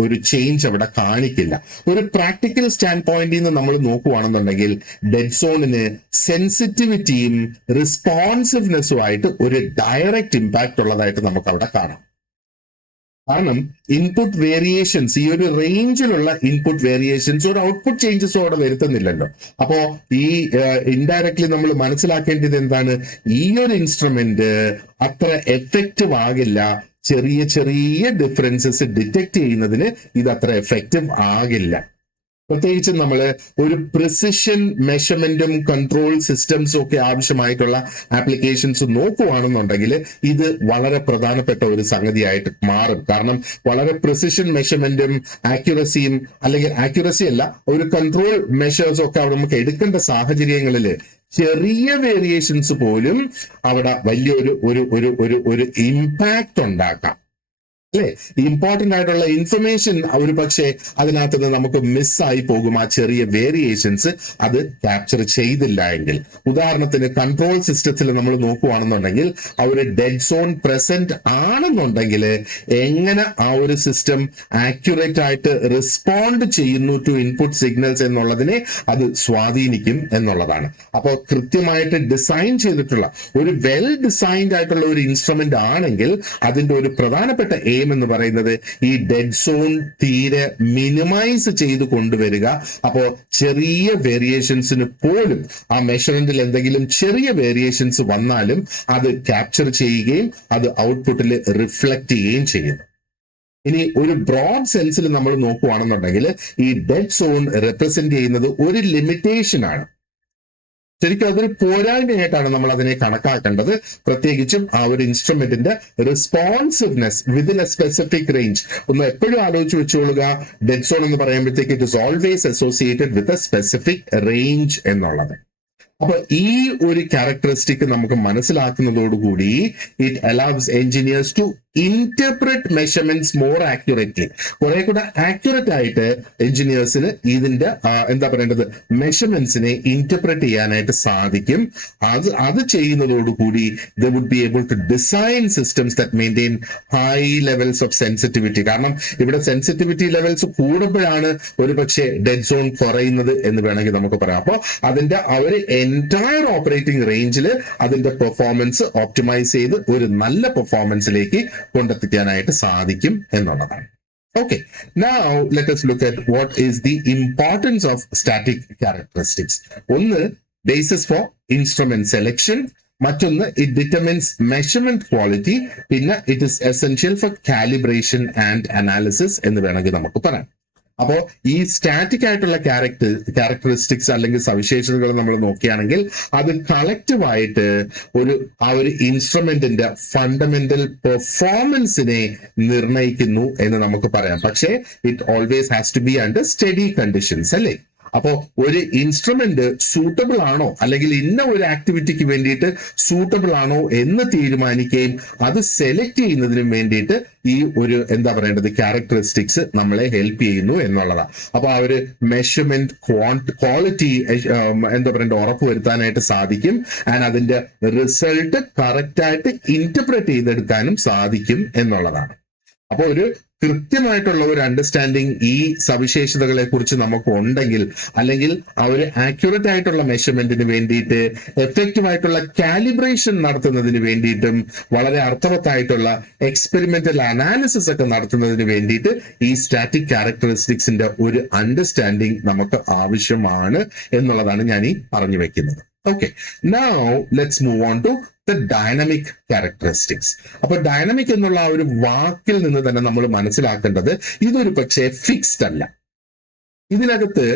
ഒരു ചേഞ്ച് അവിടെ കാണിക്കില്ല. ഒരു പ്രാക്ടിക്കൽ സ്റ്റാൻഡ് പോയിന്റിൽ നിന്ന് നമ്മൾ നോക്കുവാണെന്നുണ്ടെങ്കിൽ ഡെഡ് സോണിന് സെൻസിറ്റിവിറ്റിയും റെസ്പോൺസിവ്നെസ്സും ആയിട്ട് ഒരു ഡയറക്റ്റ് ഇമ്പാക്ട് ഉള്ളതായിട്ട് നമുക്ക് അവിടെ കാണാം. കാരണം ഇൻപുട്ട് വേരിയേഷൻസ്, ഈ ഒരു റേഞ്ചിലുള്ള ഇൻപുട്ട് വേരിയേഷൻസ് ഒരു ഔട്ട്പുട്ട് ചേഞ്ചസും അവിടെ വരുത്തുന്നില്ലല്ലോ. അപ്പോ ഈ ഇൻഡയറക്ട്ലി നമ്മൾ മനസ്സിലാക്കേണ്ടത് എന്താണ്, ഈ ഒരു ഇൻസ്ട്രുമെന്റ് അത്ര എഫക്റ്റീവ് ആകില്ല. ചെറിയ ചെറിയ ഡിഫറൻസസ് ഡിറ്റക്ട് ചെയ്യുന്നതിന് ഇത് അത്ര എഫക്റ്റീവ് ആകില്ല. പ്രത്യേകിച്ചും നമ്മൾ ഒരു പ്രിസിഷൻ മെഷർമെന്റും കൺട്രോൾ സിസ്റ്റംസും ഒക്കെ ആവശ്യമായിട്ടുള്ള ആപ്ലിക്കേഷൻസ് നോക്കുവാണെന്നുണ്ടെങ്കിൽ ഇത് വളരെ പ്രധാനപ്പെട്ട ഒരു സംഗതിയായിട്ട് മാറും. കാരണം വളരെ പ്രിസിഷൻ മെഷർമെന്റും ആക്യുറസിയും, അല്ലെങ്കിൽ ആക്യുറസി അല്ല, ഒരു കൺട്രോൾ മെഷേഴ്സും ഒക്കെ നമുക്ക് എടുക്കേണ്ട സാഹചര്യങ്ങളിൽ ചെറിയ വേരിയേഷൻസ് പോലും അവിടെ വലിയൊരു ഇമ്പാക്ട് ഉണ്ടാക്കാം. അല്ലെ, ഇമ്പോർട്ടന്റ് ആയിട്ടുള്ള ഇൻഫർമേഷൻ ഒരു പക്ഷേ അതിനകത്ത് നിന്ന് നമുക്ക് മിസ്സായി പോകും. ആ ചെറിയ വേരിയേഷൻസ് അത് ക്യാപ്ചർ ചെയ്തില്ല എങ്കിൽ. ഉദാഹരണത്തിന് കൺട്രോൾ സിസ്റ്റത്തിൽ നമ്മൾ നോക്കുവാണെന്നുണ്ടെങ്കിൽ ആ ഒരു ഡെഡ് സോൺ പ്രസന്റ് ആണെന്നുണ്ടെങ്കിൽ എങ്ങനെ ആ ഒരു സിസ്റ്റം ആക്യുറേറ്റ് ആയിട്ട് റെസ്പോണ്ട് ചെയ്യുന്നു ടു ഇൻപുട്ട് സിഗ്നൽസ് എന്നുള്ളതിനെ അത് സ്വാധീനിക്കും എന്നുള്ളതാണ്. അപ്പോൾ കൃത്യമായിട്ട് ഡിസൈൻ ചെയ്തിട്ടുള്ള ഒരു വെൽ ഡിസൈൻഡ് ആയിട്ടുള്ള ഒരു ഇൻസ്ട്രുമെന്റ് ആണെങ്കിൽ അതിന്റെ ഒരു പ്രധാനപ്പെട്ട എന്ന് പറയുന്നത് ഈ ഡെഡ് സോൺ തീരെ മിനിമൈസ് ചെയ്ത് കൊണ്ടുവരിക. അപ്പോ ചെറിയ വേരിയേഷൻസിന് പോലും ആ മെഷർമെന്റിൽ എന്തെങ്കിലും ചെറിയ വേരിയേഷൻസ് വന്നാലും അത് ക്യാപ്ചർ ചെയ്യുകയും അത് ഔട്ട്പുട്ടിൽ റിഫ്ലക്ട് ചെയ്യുകയും ചെയ്യുന്നു. ഇനി ഒരു ബ്രോഡ് സെൻസിൽ നമ്മൾ നോക്കുവാണെന്നുണ്ടെങ്കിൽ ഈ ഡെഡ് സോൺ റെപ്രസെന്റ് ചെയ്യുന്നത് ഒരു ലിമിറ്റേഷൻ ആണ്. ശരിക്കും അതൊരു പോരായ്മയായിട്ടാണ് നമ്മൾ അതിനെ കണക്കാക്കേണ്ടത്. പ്രത്യേകിച്ചും ആ ഒരു ഇൻസ്ട്രുമെന്റിന്റെ responsiveness within a specific range. ഒന്ന് എപ്പോഴും ആലോചിച്ച് വെച്ചോളുക, ഡെഡ് സോൺ എന്ന് പറയുമ്പോഴത്തേക്ക് it is always associated with a specific range എന്നുള്ളത്. അപ്പൊ ഈ ഒരു ക്യാരക്ടറിസ്റ്റിക് നമുക്ക് മനസ്സിലാക്കുന്നതോടുകൂടി it allows engineers to interpret measurements more accurately. കുറെ കൂടെ ആക്യുറേറ്റ് ആയിട്ട് എഞ്ചിനീയേഴ്സിന് ഇതിന്റെ എന്താ പറയേണ്ടത് മെഷർമെന്റ്സിനെ ഇന്റർപ്രറ്റ് ചെയ്യാനായിട്ട് സാധിക്കും. അത് ചെയ്യുന്നതോടുകൂടി they would be able to design systems that maintain high levels of sensitivity. കാരണം ഇവിടെ സെൻസിറ്റിവിറ്റി ലെവൽസ് കൂടുമ്പോഴാണ് ഒരു പക്ഷേ ഡെഡ് സോൺ കുറയുന്നത് എന്ന് വേണമെങ്കിൽ നമുക്ക് പറയാം. അപ്പോൾ അതിന്റെ ഒരു എൻറ്റയർ ഓപ്പറേറ്റിംഗ് റേഞ്ചിൽ അതിന്റെ പെർഫോമൻസ് ഓപ്റ്റിമൈസ് ചെയ്ത് ഒരു നല്ല പെർഫോമൻസിലേക്ക് കൊണ്ടെത്തിക്കാനായിട്ട് സാധിക്കും എന്നുള്ളതാണ്. Okay, now let us look at what is the importance of static characteristics. ഒന്ന്, basis for instrument selection. മറ്റൊന്ന്, it determines measurement quality. പിന്നെ it is essential for calibration and analysis എന്ന് വേണമെങ്കിൽ നമുക്ക് പറയാം. അപ്പോ ഈ സ്റ്റാറ്റിക് ആയിട്ടുള്ള ക്യാരക്ടറിസ്റ്റിക്സ് അല്ലെങ്കിൽ സവിശേഷതകൾ നമ്മൾ നോക്കുകയാണെങ്കിൽ അത് കളക്റ്റീവായിട്ട് ആ ഒരു ഇൻസ്ട്രുമെന്റിന്റെ ഫണ്ടമെന്റൽ പെർഫോമൻസിനെ നിർണ്ണയിക്കുന്നു എന്ന് നമുക്ക് പറയാം. പക്ഷേ it always has to be under steady conditions അല്ലേ. അപ്പോ ഒരു ഇൻസ്ട്രുമെന്റ് സൂട്ടബിൾ ആണോ അല്ലെങ്കിൽ ഇന്ന ഒരു ആക്ടിവിറ്റിക്ക് വേണ്ടിയിട്ട് സൂട്ടബിൾ ആണോ എന്ന് തീരുമാനിക്കുകയും അത് സെലക്ട് ചെയ്യുന്നതിനും വേണ്ടിയിട്ട് ഈ ഒരു എന്താ പറയേണ്ടത് ക്യാരക്ടറിസ്റ്റിക്സ് നമ്മളെ ഹെൽപ്പ് ചെയ്യുന്നു എന്നുള്ളതാണ്. അപ്പൊ ആ ഒരു മെഷർമെന്റ് ക്വാളിറ്റി എന്താ പറയേണ്ടത് ഉറപ്പ് വരുത്താനായിട്ട് സാധിക്കും. ആൻഡ് അതിന്റെ റിസൾട്ട് കറക്റ്റ് ആയിട്ട് ഇന്റർപ്രറ്റ് ചെയ്തെടുക്കാനും സാധിക്കും എന്നുള്ളതാണ്. അപ്പൊ ഒരു കൃത്യമായിട്ടുള്ള ഒരു അണ്ടർസ്റ്റാൻഡിങ് ഈ സവിശേഷതകളെ കുറിച്ച് നമുക്ക് ഉണ്ടെങ്കിൽ, അല്ലെങ്കിൽ ആ ഒരു ആക്യുറേറ്റ് ആയിട്ടുള്ള മെഷർമെന്റിന് വേണ്ടിയിട്ട് എഫക്റ്റീവ് ആയിട്ടുള്ള കാലിബ്രേഷൻ നടത്തുന്നതിന് വേണ്ടിയിട്ടും വളരെ അർത്ഥവത്തായിട്ടുള്ള എക്സ്പെരിമെന്റൽ അനാലിസിസ് ഒക്കെ നടത്തുന്നതിന് വേണ്ടിയിട്ട് ഈ സ്റ്റാറ്റിക് ക്യാരക്ടറിസ്റ്റിക്സിന്റെ ഒരു അണ്ടർസ്റ്റാൻഡിങ് നമുക്ക് ആവശ്യമാണ് എന്നുള്ളതാണ് ഞാൻ ഈ പറഞ്ഞു വെക്കുന്നത്. Okay, now let's move on to the dynamic characteristics. അപ്പൊ ഡൈനാമിക് എന്നുള്ള ആ ഒരു വാക്കിൽ നിന്ന് തന്നെ നമ്മൾ മനസ്സിലാക്കേണ്ടത് ഇതൊരു പക്ഷേ ഫിക്സ്ഡ് അല്ല. ഇതിനകത്ത്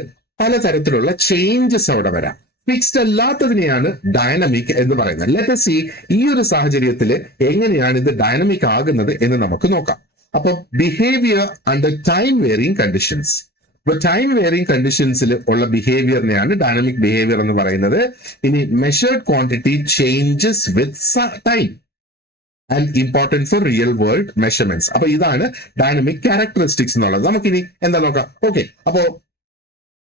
പലതരത്തിലുള്ള ചേഞ്ചസ് അവിടെ വരാം. ഫിക്സ്ഡ് അല്ലാത്തതിനെയാണ് ഡൈനാമിക് എന്ന് പറയുന്നത്. ലെറ്റ് us see ഈ ഒരു സാഹചര്യത്തിൽ എങ്ങനെയാണ് ഇത് ഡൈനാമിക് ആകുന്നത് എന്ന് നമുക്ക് നോക്കാം. അപ്പൊ behaviour under time varying conditions. ഇപ്പൊ ടൈം വേരിയിങ് കണ്ടീഷൻസിൽ ഉള്ള ബിഹേവിയറിനെയാണ് ഡൈനാമിക് ബിഹേവിയർ എന്ന് പറയുന്നത്. ഇനി measured quantity changes with time and important for real world measurements. അപ്പൊ ഇതാണ് ഡൈനാമിക് ക്യാരക്ടറിസ്റ്റിക്സ് എന്നുള്ളത്. നമുക്കിനി എന്താ നോക്കാം. ഓക്കെ, അപ്പോ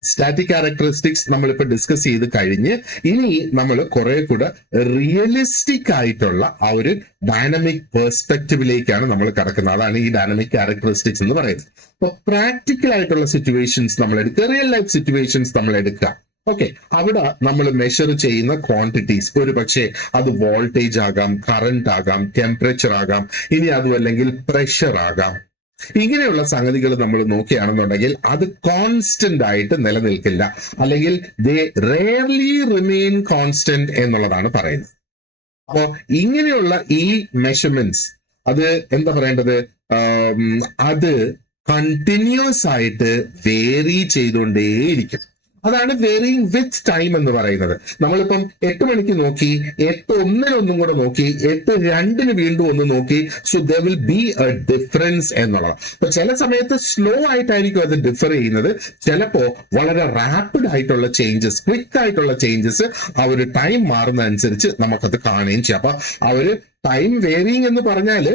സ്റ്റാറ്റിക് ക്യാരക്ടറിസ്റ്റിക്സ് നമ്മളിപ്പോ ഡിസ്കസ് ചെയ്ത് കഴിഞ്ഞ് ഇനി നമ്മൾ കുറെ കൂടെ റിയലിസ്റ്റിക് ആയിട്ടുള്ള ആ ഒരു ഡൈനാമിക് പെർസ്പെക്റ്റീവിലേക്കാണ് നമ്മൾ കടക്കുന്നത്. അതാണ് ഈ ഡൈനാമിക് ക്യാരക്ടറിസ്റ്റിക്സ് എന്ന് പറയുന്നത്. അപ്പൊ പ്രാക്ടിക്കൽ ആയിട്ടുള്ള സിറ്റുവേഷൻസ് നമ്മൾ എടുക്കുക, റിയൽ ലൈഫ് സിറ്റുവേഷൻസ് നമ്മൾ എടുക്കുക. ഓക്കെ, അവിടെ നമ്മൾ മെഷർ ചെയ്യുന്ന ക്വാണ്ടിറ്റീസ് ഒരു പക്ഷേ അത് വോൾട്ടേജ് ആകാം, കറണ്ട് ആകാം, ടെമ്പറേച്ചർ ആകാം, ഇനി അതും അല്ലെങ്കിൽ പ്രഷർ ആകാം. ഇങ്ങനെയുള്ള സംഗതികൾ നമ്മൾ നോക്കുകയാണെന്നുണ്ടെങ്കിൽ അത് കോൺസ്റ്റന്റ് ആയിട്ട് നിലനിൽക്കില്ല, അല്ലെങ്കിൽ ദേ റെയർലി റിമെയിൻ കോൺസ്റ്റന്റ് എന്നുള്ളതാണ് പറയുന്നത്. അപ്പോ ഇങ്ങനെയുള്ള ഈ മെഷർമെന്റ്സ് അത് എന്താ പറയേണ്ടത്, അത് കണ്ടിന്യൂസ് ആയിട്ട് വേരി ചെയ്തുകൊണ്ടേയിരിക്കും. അതാണ് വേരിയിങ് വിത്ത് ടൈം എന്ന് പറയുന്നത്. നമ്മളിപ്പം 8 മണിക്ക് നോക്കി, 8:01 ഒന്നും കൂടെ നോക്കി, 8:02 വീണ്ടും ഒന്ന് നോക്കി. So there will be A difference എന്നുള്ളത്. അപ്പൊ ചില സമയത്ത് സ്ലോ ആയിട്ടായിരിക്കും അത് ഡിഫർ ചെയ്യുന്നത്, ചിലപ്പോ വളരെ റാപ്പിഡ് ആയിട്ടുള്ള ചേഞ്ചസ്, ക്വിക്ക് ആയിട്ടുള്ള ചേഞ്ചസ് ആ ഒരു ടൈം മാറുന്നതനുസരിച്ച് നമുക്കത് കാണുകയും ചെയ്യാം. അപ്പൊ ആ ഒരു ടൈം വേരിയിങ് എന്ന് പറഞ്ഞാല്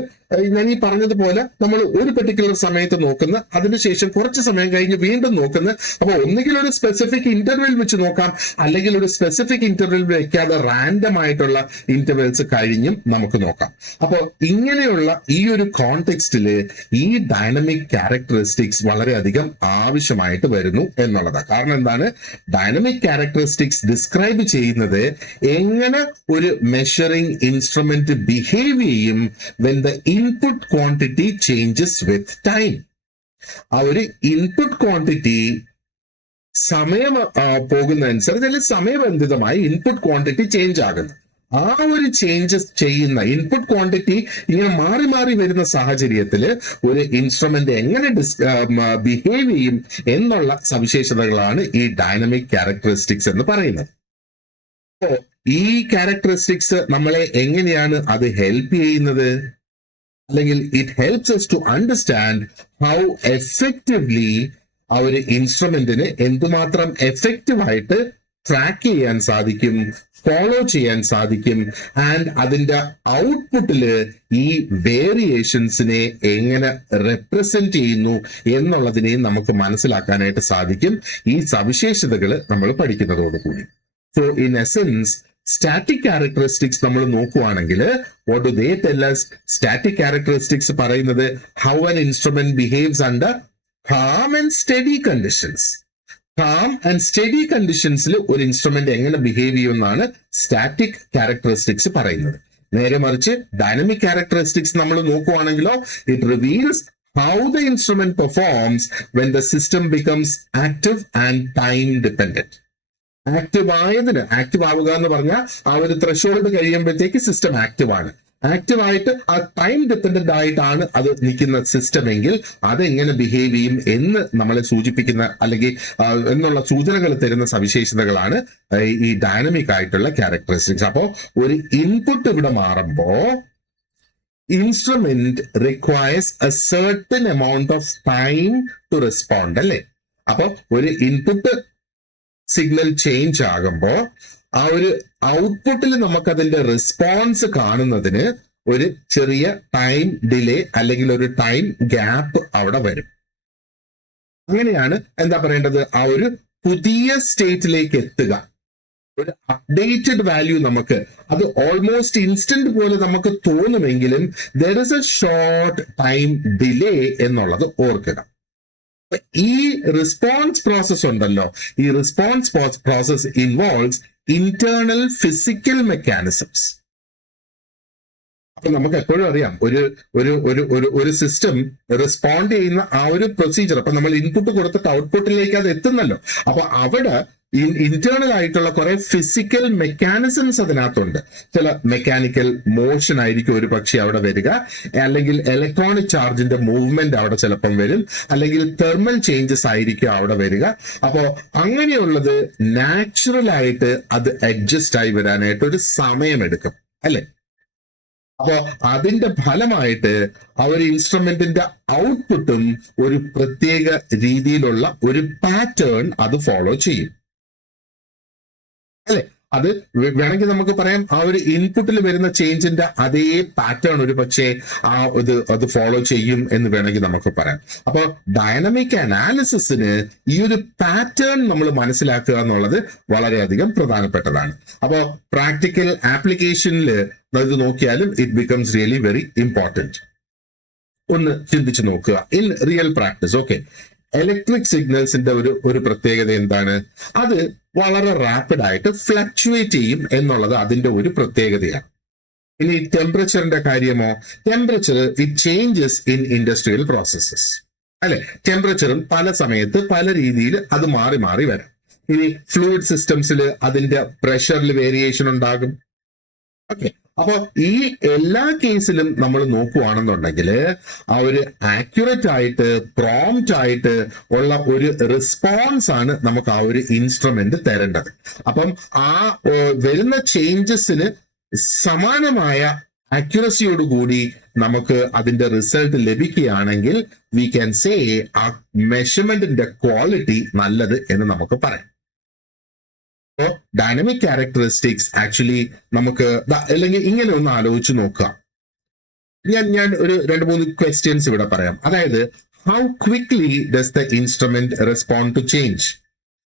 ഞാൻ ഈ പറഞ്ഞതുപോലെ നമ്മൾ ഒരു പെർട്ടിക്കുലർ സമയത്ത് നോക്കുന്ന, അതിനുശേഷം കുറച്ച് സമയം കഴിഞ്ഞ് വീണ്ടും നോക്കുന്ന. അപ്പൊ ഒന്നുകിൽ ഒരു സ്പെസിഫിക് ഇന്റർവെൽ വെച്ച് നോക്കാം, അല്ലെങ്കിൽ ഒരു സ്പെസിഫിക് ഇന്റർവെൽ വെക്കാതെ റാൻഡം ആയിട്ടുള്ള ഇന്റർവെൽസ് കഴിഞ്ഞും നമുക്ക് നോക്കാം. അപ്പോൾ ഇങ്ങനെയുള്ള ഈ ഒരു കോണ്ടെക്സ്റ്റില് ഈ ഡൈനാമിക് ക്യാരക്ടറിസ്റ്റിക്സ് വളരെയധികം ആവശ്യമായിട്ട് വരുന്നു എന്നുള്ളതാണ്. കാരണം എന്താണ്, ഡൈനാമിക് ക്യാരക്ടറിസ്റ്റിക്സ് ഡിസ്ക്രൈബ് ചെയ്യുന്നത് എങ്ങനെ ഒരു മെഷറിംഗ് ഇൻസ്ട്രുമെന്റ് ബിഹേവ് ചെയ്യും when the input quantity changes with time. ആ ഒരു ഇൻപുട്ട് ക്വാണ്ടിറ്റി സമയം പോകുന്നതനുസരിച്ച് അല്ലെങ്കിൽ സമയബന്ധിതമായി ഇൻപുട്ട് ക്വാണ്ടിറ്റി ചേഞ്ച് ആകുന്നു. ആ ഒരു ചേഞ്ചസ് ചെയ്യുന്ന ഇൻപുട്ട് ക്വാണ്ടിറ്റി ഇങ്ങനെ മാറി മാറി വരുന്ന സാഹചര്യത്തിൽ ഒരു ഇൻസ്ട്രുമെന്റ് എങ്ങനെ ബിഹേവ് ചെയ്യും എന്നുള്ള സവിശേഷതകളാണ് ഈ ഡൈനാമിക് ക്യാരക്ടറിസ്റ്റിക്സ് എന്ന് പറയുന്നത്. ഈ ക്യാരക്ടറിസ്റ്റിക്സ് നമ്മളെ എങ്ങനെയാണ് അത് ഹെൽപ്പ് ചെയ്യുന്നത്, അല്ലെങ്കിൽ it helps us to understand how effectively ആ ഒരു ഇൻസ്ട്രുമെന്റിന് എന്തുമാത്രം എഫക്റ്റീവ് ആയിട്ട് ട്രാക്ക് ചെയ്യാൻ സാധിക്കും ഫോളോ ചെയ്യാൻ സാധിക്കും. ആൻഡ് അതിന്റെ ഔട്ട്പുട്ടില് ഈ വേരിയേഷൻസിനെ എങ്ങനെ റെപ്രസെന്റ് ചെയ്യുന്നു എന്നുള്ളതിനെയും നമുക്ക് മനസ്സിലാക്കാനായിട്ട് സാധിക്കും ഈ സവിശേഷതകൾ നമ്മൾ പഠിക്കുന്നതോടുകൂടി. So in essence static characteristics നമ്മൾ നോക്കുവാണെങ്കിൽ what do they tell us? Static characteristics പറയുന്നത് how an instrument behaves under calm and steady conditions. Calm and steady കണ്ടീഷൻസിൽ ഒരു ഇൻസ്ട്രുമെന്റ് എങ്ങനെ ബിഹേവ് ചെയ്യുമെന്നാണ് സ്റ്റാറ്റിക് ക്യാരക്ടറിസ്റ്റിക്സ് പറയുന്നത്. നേരെ മറിച്ച് ഡൈനമിക് ക്യാരക്ടറിസ്റ്റിക്സ് നമ്മൾ നോക്കുവാണെങ്കിലോ it reveals how the instrument performs when the system becomes active and time dependent. Active ആവുക എന്ന് പറഞ്ഞാൽ ആ ഒരു ത്രഷോൾഡ് കഴിയുമ്പോഴത്തേക്ക് സിസ്റ്റം ആക്റ്റീവ് ആണ്. ആക്റ്റീവ് ആയിട്ട് ആ ടൈം ഡിപെൻഡന്റ് ആയിട്ടാണ് അത് നിൽക്കുന്ന സിസ്റ്റം എങ്കിൽ അതെങ്ങനെ ബിഹേവ് ചെയ്യും എന്ന് നമ്മളെ സൂചിപ്പിക്കുന്ന അല്ലെങ്കിൽ എന്നുള്ള സൂചനകൾ തരുന്ന സവിശേഷതകളാണ് ഈ ഡൈനമിക് ആയിട്ടുള്ള ക്യാരക്ടറിസ്റ്റിക്സ്. അപ്പോ ഒരു ഇൻപുട്ട് ഇവിടെ മാറുമ്പോ instrument requires a certain amount of time to respond അല്ലേ. അപ്പൊ ഒരു ഇൻപുട്ട് സിഗ്നൽ ചേഞ്ച് ആകുമ്പോ ആ ഒരു ഔട്ട്പുട്ടിൽ നമുക്ക് അതിന്റെ റെസ്പോൺസ് കാണുന്നതിന് ഒരു ചെറിയ ടൈം ഡിലേ അല്ലെങ്കിൽ ഒരു ടൈം ഗ്യാപ്പ് അവിടെ വരും. അങ്ങനെയാണ് എന്താ പറയേണ്ടത്, ആ ഒരു പുതിയ സ്റ്റേറ്റിലേക്ക് എത്തുക. ഒരു അപ്ഡേറ്റഡ് വാല്യൂ നമുക്ക് അത് ഓൾമോസ്റ്റ് ഇൻസ്റ്റന്റ് പോലെ നമുക്ക് തോന്നുമെങ്കിലും there is A short time delay എന്നുള്ളത് ഓർക്കുക. ഈ റെസ്പോൺസ് പ്രോസസ് ഉണ്ടല്ലോ, ഈ response process involves internal physical mechanisms. അപ്പൊ നമുക്ക് എപ്പോഴും അറിയാം ഒരു ഒരു ഒരു ഒരു ഒരു സിസ്റ്റം റെസ്പോണ്ട് ചെയ്യുന്ന ആ ഒരു പ്രൊസീജിയർ. അപ്പൊ നമ്മൾ ഇൻപുട്ട് കൊടുത്തിട്ട് ഔട്ട്പുട്ടിലേക്ക് അത് എത്തുന്നല്ലോ. അപ്പൊ അവിടെ ഇന്റേണൽ ആയിട്ടുള്ള കുറെ ഫിസിക്കൽ മെക്കാനിസംസ് അതിനകത്തുണ്ട്. ചില മെക്കാനിക്കൽ മോഷൻ ആയിരിക്കും ഒരു പക്ഷേ അവിടെ വരിക, അല്ലെങ്കിൽ ഇലക്ട്രോണിക് ചാർജിന്റെ മൂവ്മെന്റ് അവിടെ ചിലപ്പം വരും, അല്ലെങ്കിൽ തെർമൽ ചേഞ്ചസ് ആയിരിക്കും അവിടെ വരിക. അപ്പോ അങ്ങനെയുള്ളത് നാച്ചുറൽ ആയിട്ട് അത് അഡ്ജസ്റ്റ് ആയി വരാനായിട്ട് ഒരു സമയമെടുക്കും അല്ലെ. അപ്പോ അതിന്റെ ഫലമായിട്ട് ആ ഒരു ഇൻസ്ട്രുമെന്റിന്റെ ഔട്ട്പുട്ടും ഒരു പ്രത്യേക രീതിയിലുള്ള ഒരു പാറ്റേൺ അത് ഫോളോ ചെയ്യും അല്ലെ. അത് വേണമെങ്കിൽ നമുക്ക് പറയാം ആ ഒരു ഇൻപുട്ടിൽ വരുന്ന ചേഞ്ചിന്റെ അതേ പാറ്റേൺ ഒരു പക്ഷേ അത് ഫോളോ ചെയ്യും എന്ന് വേണമെങ്കിൽ നമുക്ക് പറയാം. അപ്പോൾ ഡൈനമിക് അനാലിസിസിന് ഈ ഒരു പാറ്റേൺ നമ്മൾ മനസ്സിലാക്കുക എന്നുള്ളത് വളരെയധികം പ്രധാനപ്പെട്ടതാണ്. അപ്പോൾ പ്രാക്ടിക്കൽ ആപ്ലിക്കേഷനിൽ ഇത് നോക്കിയാലും it becomes really very important. ഒന്ന് ചിന്തിച്ചു നോക്കുക in real practice. Okay, electric സിഗ്നൽസിന്റെ ഒരു പ്രത്യേകത എന്താണ്? അത് വളരെ റാപ്പിഡ് ആയിട്ട് ഫ്ലക്ച്വേറ്റ് ചെയ്യും എന്നുള്ളത് അതിന്റെ ഒരു പ്രത്യേകതയാണ്. ഇനി ടെമ്പറേച്ചറിന്റെ കാര്യമോ? Temperature it changes in industrial processes അല്ലെ. ടെമ്പറേച്ചറും പല സമയത്ത് പല രീതിയിൽ അത് മാറി മാറി വരാം. ഇനി ഫ്ലൂയിഡ് സിസ്റ്റംസിൽ അതിന്റെ പ്രഷറിൽ വേരിയേഷൻ ഉണ്ടാകും. ഓക്കെ, അപ്പൊ ഈ എല്ലാ കേസിലും നമ്മൾ നോക്കുവാണെന്നുണ്ടെങ്കിൽ ആ ഒരു ആക്യുറേറ്റ് ആയിട്ട് പ്രോംപ്റ്റ് ആയിട്ട് ഉള്ള ഒരു റെസ്പോൺസ് ആണ് നമുക്ക് ആ ഒരു ഇൻസ്ട്രുമെന്റ് തരേണ്ടത്. അപ്പം ആ വരുന്ന ചേഞ്ചസിന് സമാനമായ ആക്യുറസിയോടുകൂടി നമുക്ക് അതിന്റെ റിസൾട്ട് ലഭിക്കുകയാണെങ്കിൽ വി ക്യാൻ സേ ആ മെഷർമെന്റിന്റെ ക്വാളിറ്റി നല്ലത് എന്ന് നമുക്ക് പറയാം. ഡൈനമിക് ക്യാരക്ടറിസ്റ്റിക്സ് ആക്ച്വലി നമുക്ക് അല്ലെങ്കിൽ ഇങ്ങനെ ഒന്ന് ആലോചിച്ച് നോക്കുക. ഞാൻ ഒരു 2-3 ക്വസ്റ്റ്യൻസ് ഇവിടെ പറയാം. അതായത് how quickly does the instrument respond to change?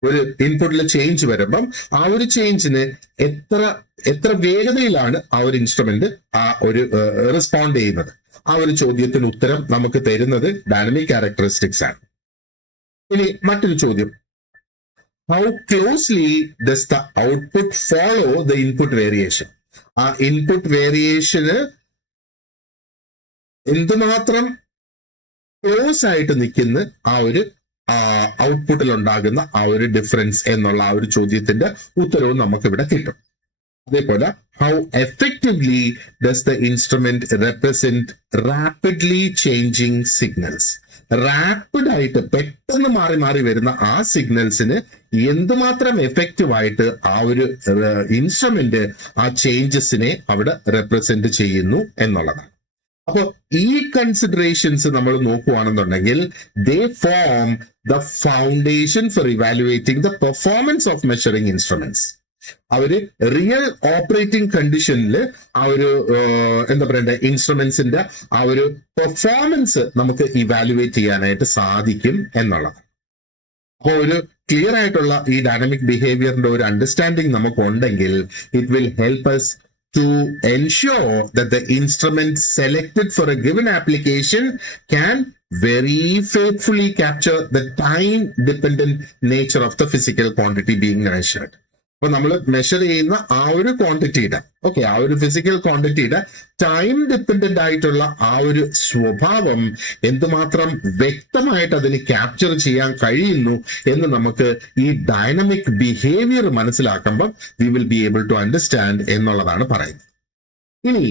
ഒരു ഇൻപുട്ടിൽ ചേഞ്ച് വരുമ്പം ആ ഒരു ചേഞ്ചിന് എത്ര വേഗതയിലാണ് ആ ഒരു ഇൻസ്ട്രുമെന്റ് ആ ഒരു റെസ്പോണ്ട് ചെയ്യുന്നത്? ആ ഒരു ചോദ്യത്തിന് ഉത്തരം നമുക്ക് തരുന്നത് ഡൈനമിക് ക്യാരക്ടറിസ്റ്റിക്സ് ആണ്. ഇനി മറ്റൊരു ചോദ്യം, how closely does the output follow the input variation? ആ ഇൻപുട്ട് വേരിയേഷന് എന്തുമാത്രം ക്ലോസ് ആയിട്ട് നിൽക്കുന്ന ആ ഒരു ഔട്ട്പുട്ടിൽ ഉണ്ടാകുന്ന ആ ഒരു ഡിഫറൻസ് എന്നുള്ള ആ ഒരു ചോദ്യത്തിന്റെ ഉത്തരവും നമുക്ക് ഇവിടെ കിട്ടും. അതേപോലെ how effectively does the instrument represent rapidly changing signals? Rapid ആയിട്ട് പെട്ടെന്ന് മാറി മാറി വരുന്ന ആ സിഗ്നൽസിന് എന്തുമാത്രം എഫക്റ്റീവ് ആയിട്ട് ആ ഒരു ഇൻസ്ട്രുമെന്റ് ആ ചേഞ്ചസിനെ അവിടെ റെപ്രസെന്റ് ചെയ്യുന്നു എന്നുള്ളതാണ്. അപ്പോൾ ഈ കൺസിഡറേഷൻസ് നമ്മൾ നോക്കുകയാണെന്നുണ്ടെങ്കിൽ ദേ form the foundation four evaluating the performance of measuring instruments അവര് റിയൽ ഓപ്പറേറ്റിംഗ് കണ്ടീഷനിൽ ആ ഒരു എന്താ പറയണ്ടേ ഇൻസ്ട്രുമെന്റ്സിന്റെ ആ ഒരു പെർഫോമൻസ് നമുക്ക് ഇവാലുവേറ്റ് ചെയ്യാനായിട്ട് സാധിക്കും എന്നുള്ളത്. അപ്പോൾ ഒരു ക്ലിയർ ആയിട്ടുള്ള ഈ ഡൈനാമിക് ബിഹേവിയറിന്റെ ഒരു അണ്ടർസ്റ്റാൻഡിങ് നമുക്ക് ഉണ്ടെങ്കിൽ it will help us to ensure that the instrument selected for a given application can very faithfully capture the time dependent nature of the physical quantity being measured. അപ്പൊ നമ്മൾ മെഷർ ചെയ്യുന്ന ആ ഒരു ക്വാണ്ടിറ്റിയുടെ ആ ഒരു ഫിസിക്കൽ ക്വാണ്ടിറ്റിയുടെ ടൈം ഡിപ്പെൻഡന്റ് ആയിട്ടുള്ള ആ ഒരു സ്വഭാവം എന്തുമാത്രം വ്യക്തമായിട്ട് അതിന് ക്യാപ്ചർ ചെയ്യാൻ കഴിയുന്നു എന്ന് നമുക്ക് ഈ ഡൈനാമിക് ബിഹേവിയർ മനസ്സിലാക്കുമ്പോൾ we will be able to understand എന്നുള്ളതാണ് പറയുന്നത്. ഇനി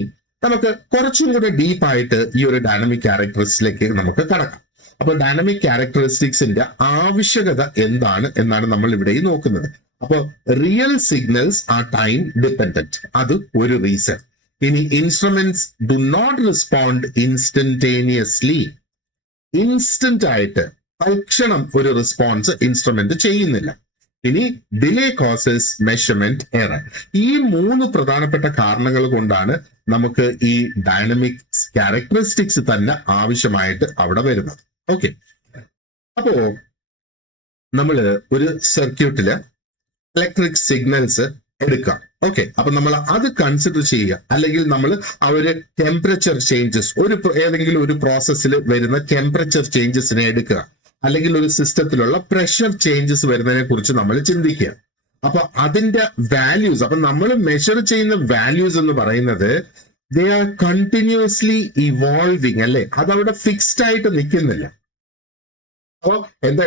നമുക്ക് കുറച്ചും കൂടെ ഡീപ്പായിട്ട് ഈ ഒരു ഡൈനാമിക് ക്യാരക്ടറിസ്റ്റിക്സിലേക്ക് നമുക്ക് കടക്കാം. അപ്പൊ ഡൈനാമിക് ക്യാരക്ടറിസ്റ്റിക്സിന്റെ ആവശ്യകത എന്താണ് എന്നാണ് നമ്മൾ ഇവിടെ നോക്കുന്നത്. അപ്പോൾ real signals are time dependent, അത് ഒരു റീസൺ. ഇനി instruments do not respond instantaneously, instant ആയിട്ട് തൽക്ഷണം ഒരു റെസ്പോൺസ് ഇൻസ്ട്രുമെന്റ് ചെയ്യുന്നില്ല. ഇനി ഡിലേ കോസസ് മെഷർമെന്റ് എറർ. ഈ 3 പ്രധാനപ്പെട്ട കാരണങ്ങൾ കൊണ്ടാണ് നമുക്ക് ഈ ഡൈനാമിക് ക്യാരക്ടറിസ്റ്റിക്സ് തന്നെ ആവശ്യമായിട്ട് അവിടെ വരുന്നത്. ഓക്കെ, അപ്പോ നമ്മള് ഒരു സർക്യൂട്ടില് ഇലക്ട്രിക് സിഗ്നൽസ് എടുക്കാം. ഓക്കെ, അപ്പൊ നമ്മൾ അത് കൺസിഡർ ചെയ്യുക. അല്ലെങ്കിൽ നമ്മൾ ആ ഒരു ടെമ്പറേച്ചർ ചേഞ്ചസ്, ഏതെങ്കിലും ഒരു പ്രോസസ്സിൽ വരുന്ന ടെമ്പറേച്ചർ ചേഞ്ചസിനെ എടുക്കുക, അല്ലെങ്കിൽ ഒരു സിസ്റ്റത്തിലുള്ള പ്രഷർ ചേഞ്ചസ് വരുന്നതിനെ കുറിച്ച് നമ്മൾ ചിന്തിക്കുക. അപ്പൊ അതിന്റെ വാല്യൂസ്, അപ്പൊ നമ്മൾ മെഷർ ചെയ്യുന്ന വാല്യൂസ് എന്ന് പറയുന്നത് ദേ ആർ കണ്ടിന്യൂസ്ലി ഇവോൾവിങ്, അല്ലെ? അതവിടെ ഫിക്സ്ഡ് ആയിട്ട് നിൽക്കുന്നില്ല. അപ്പോ എന്താ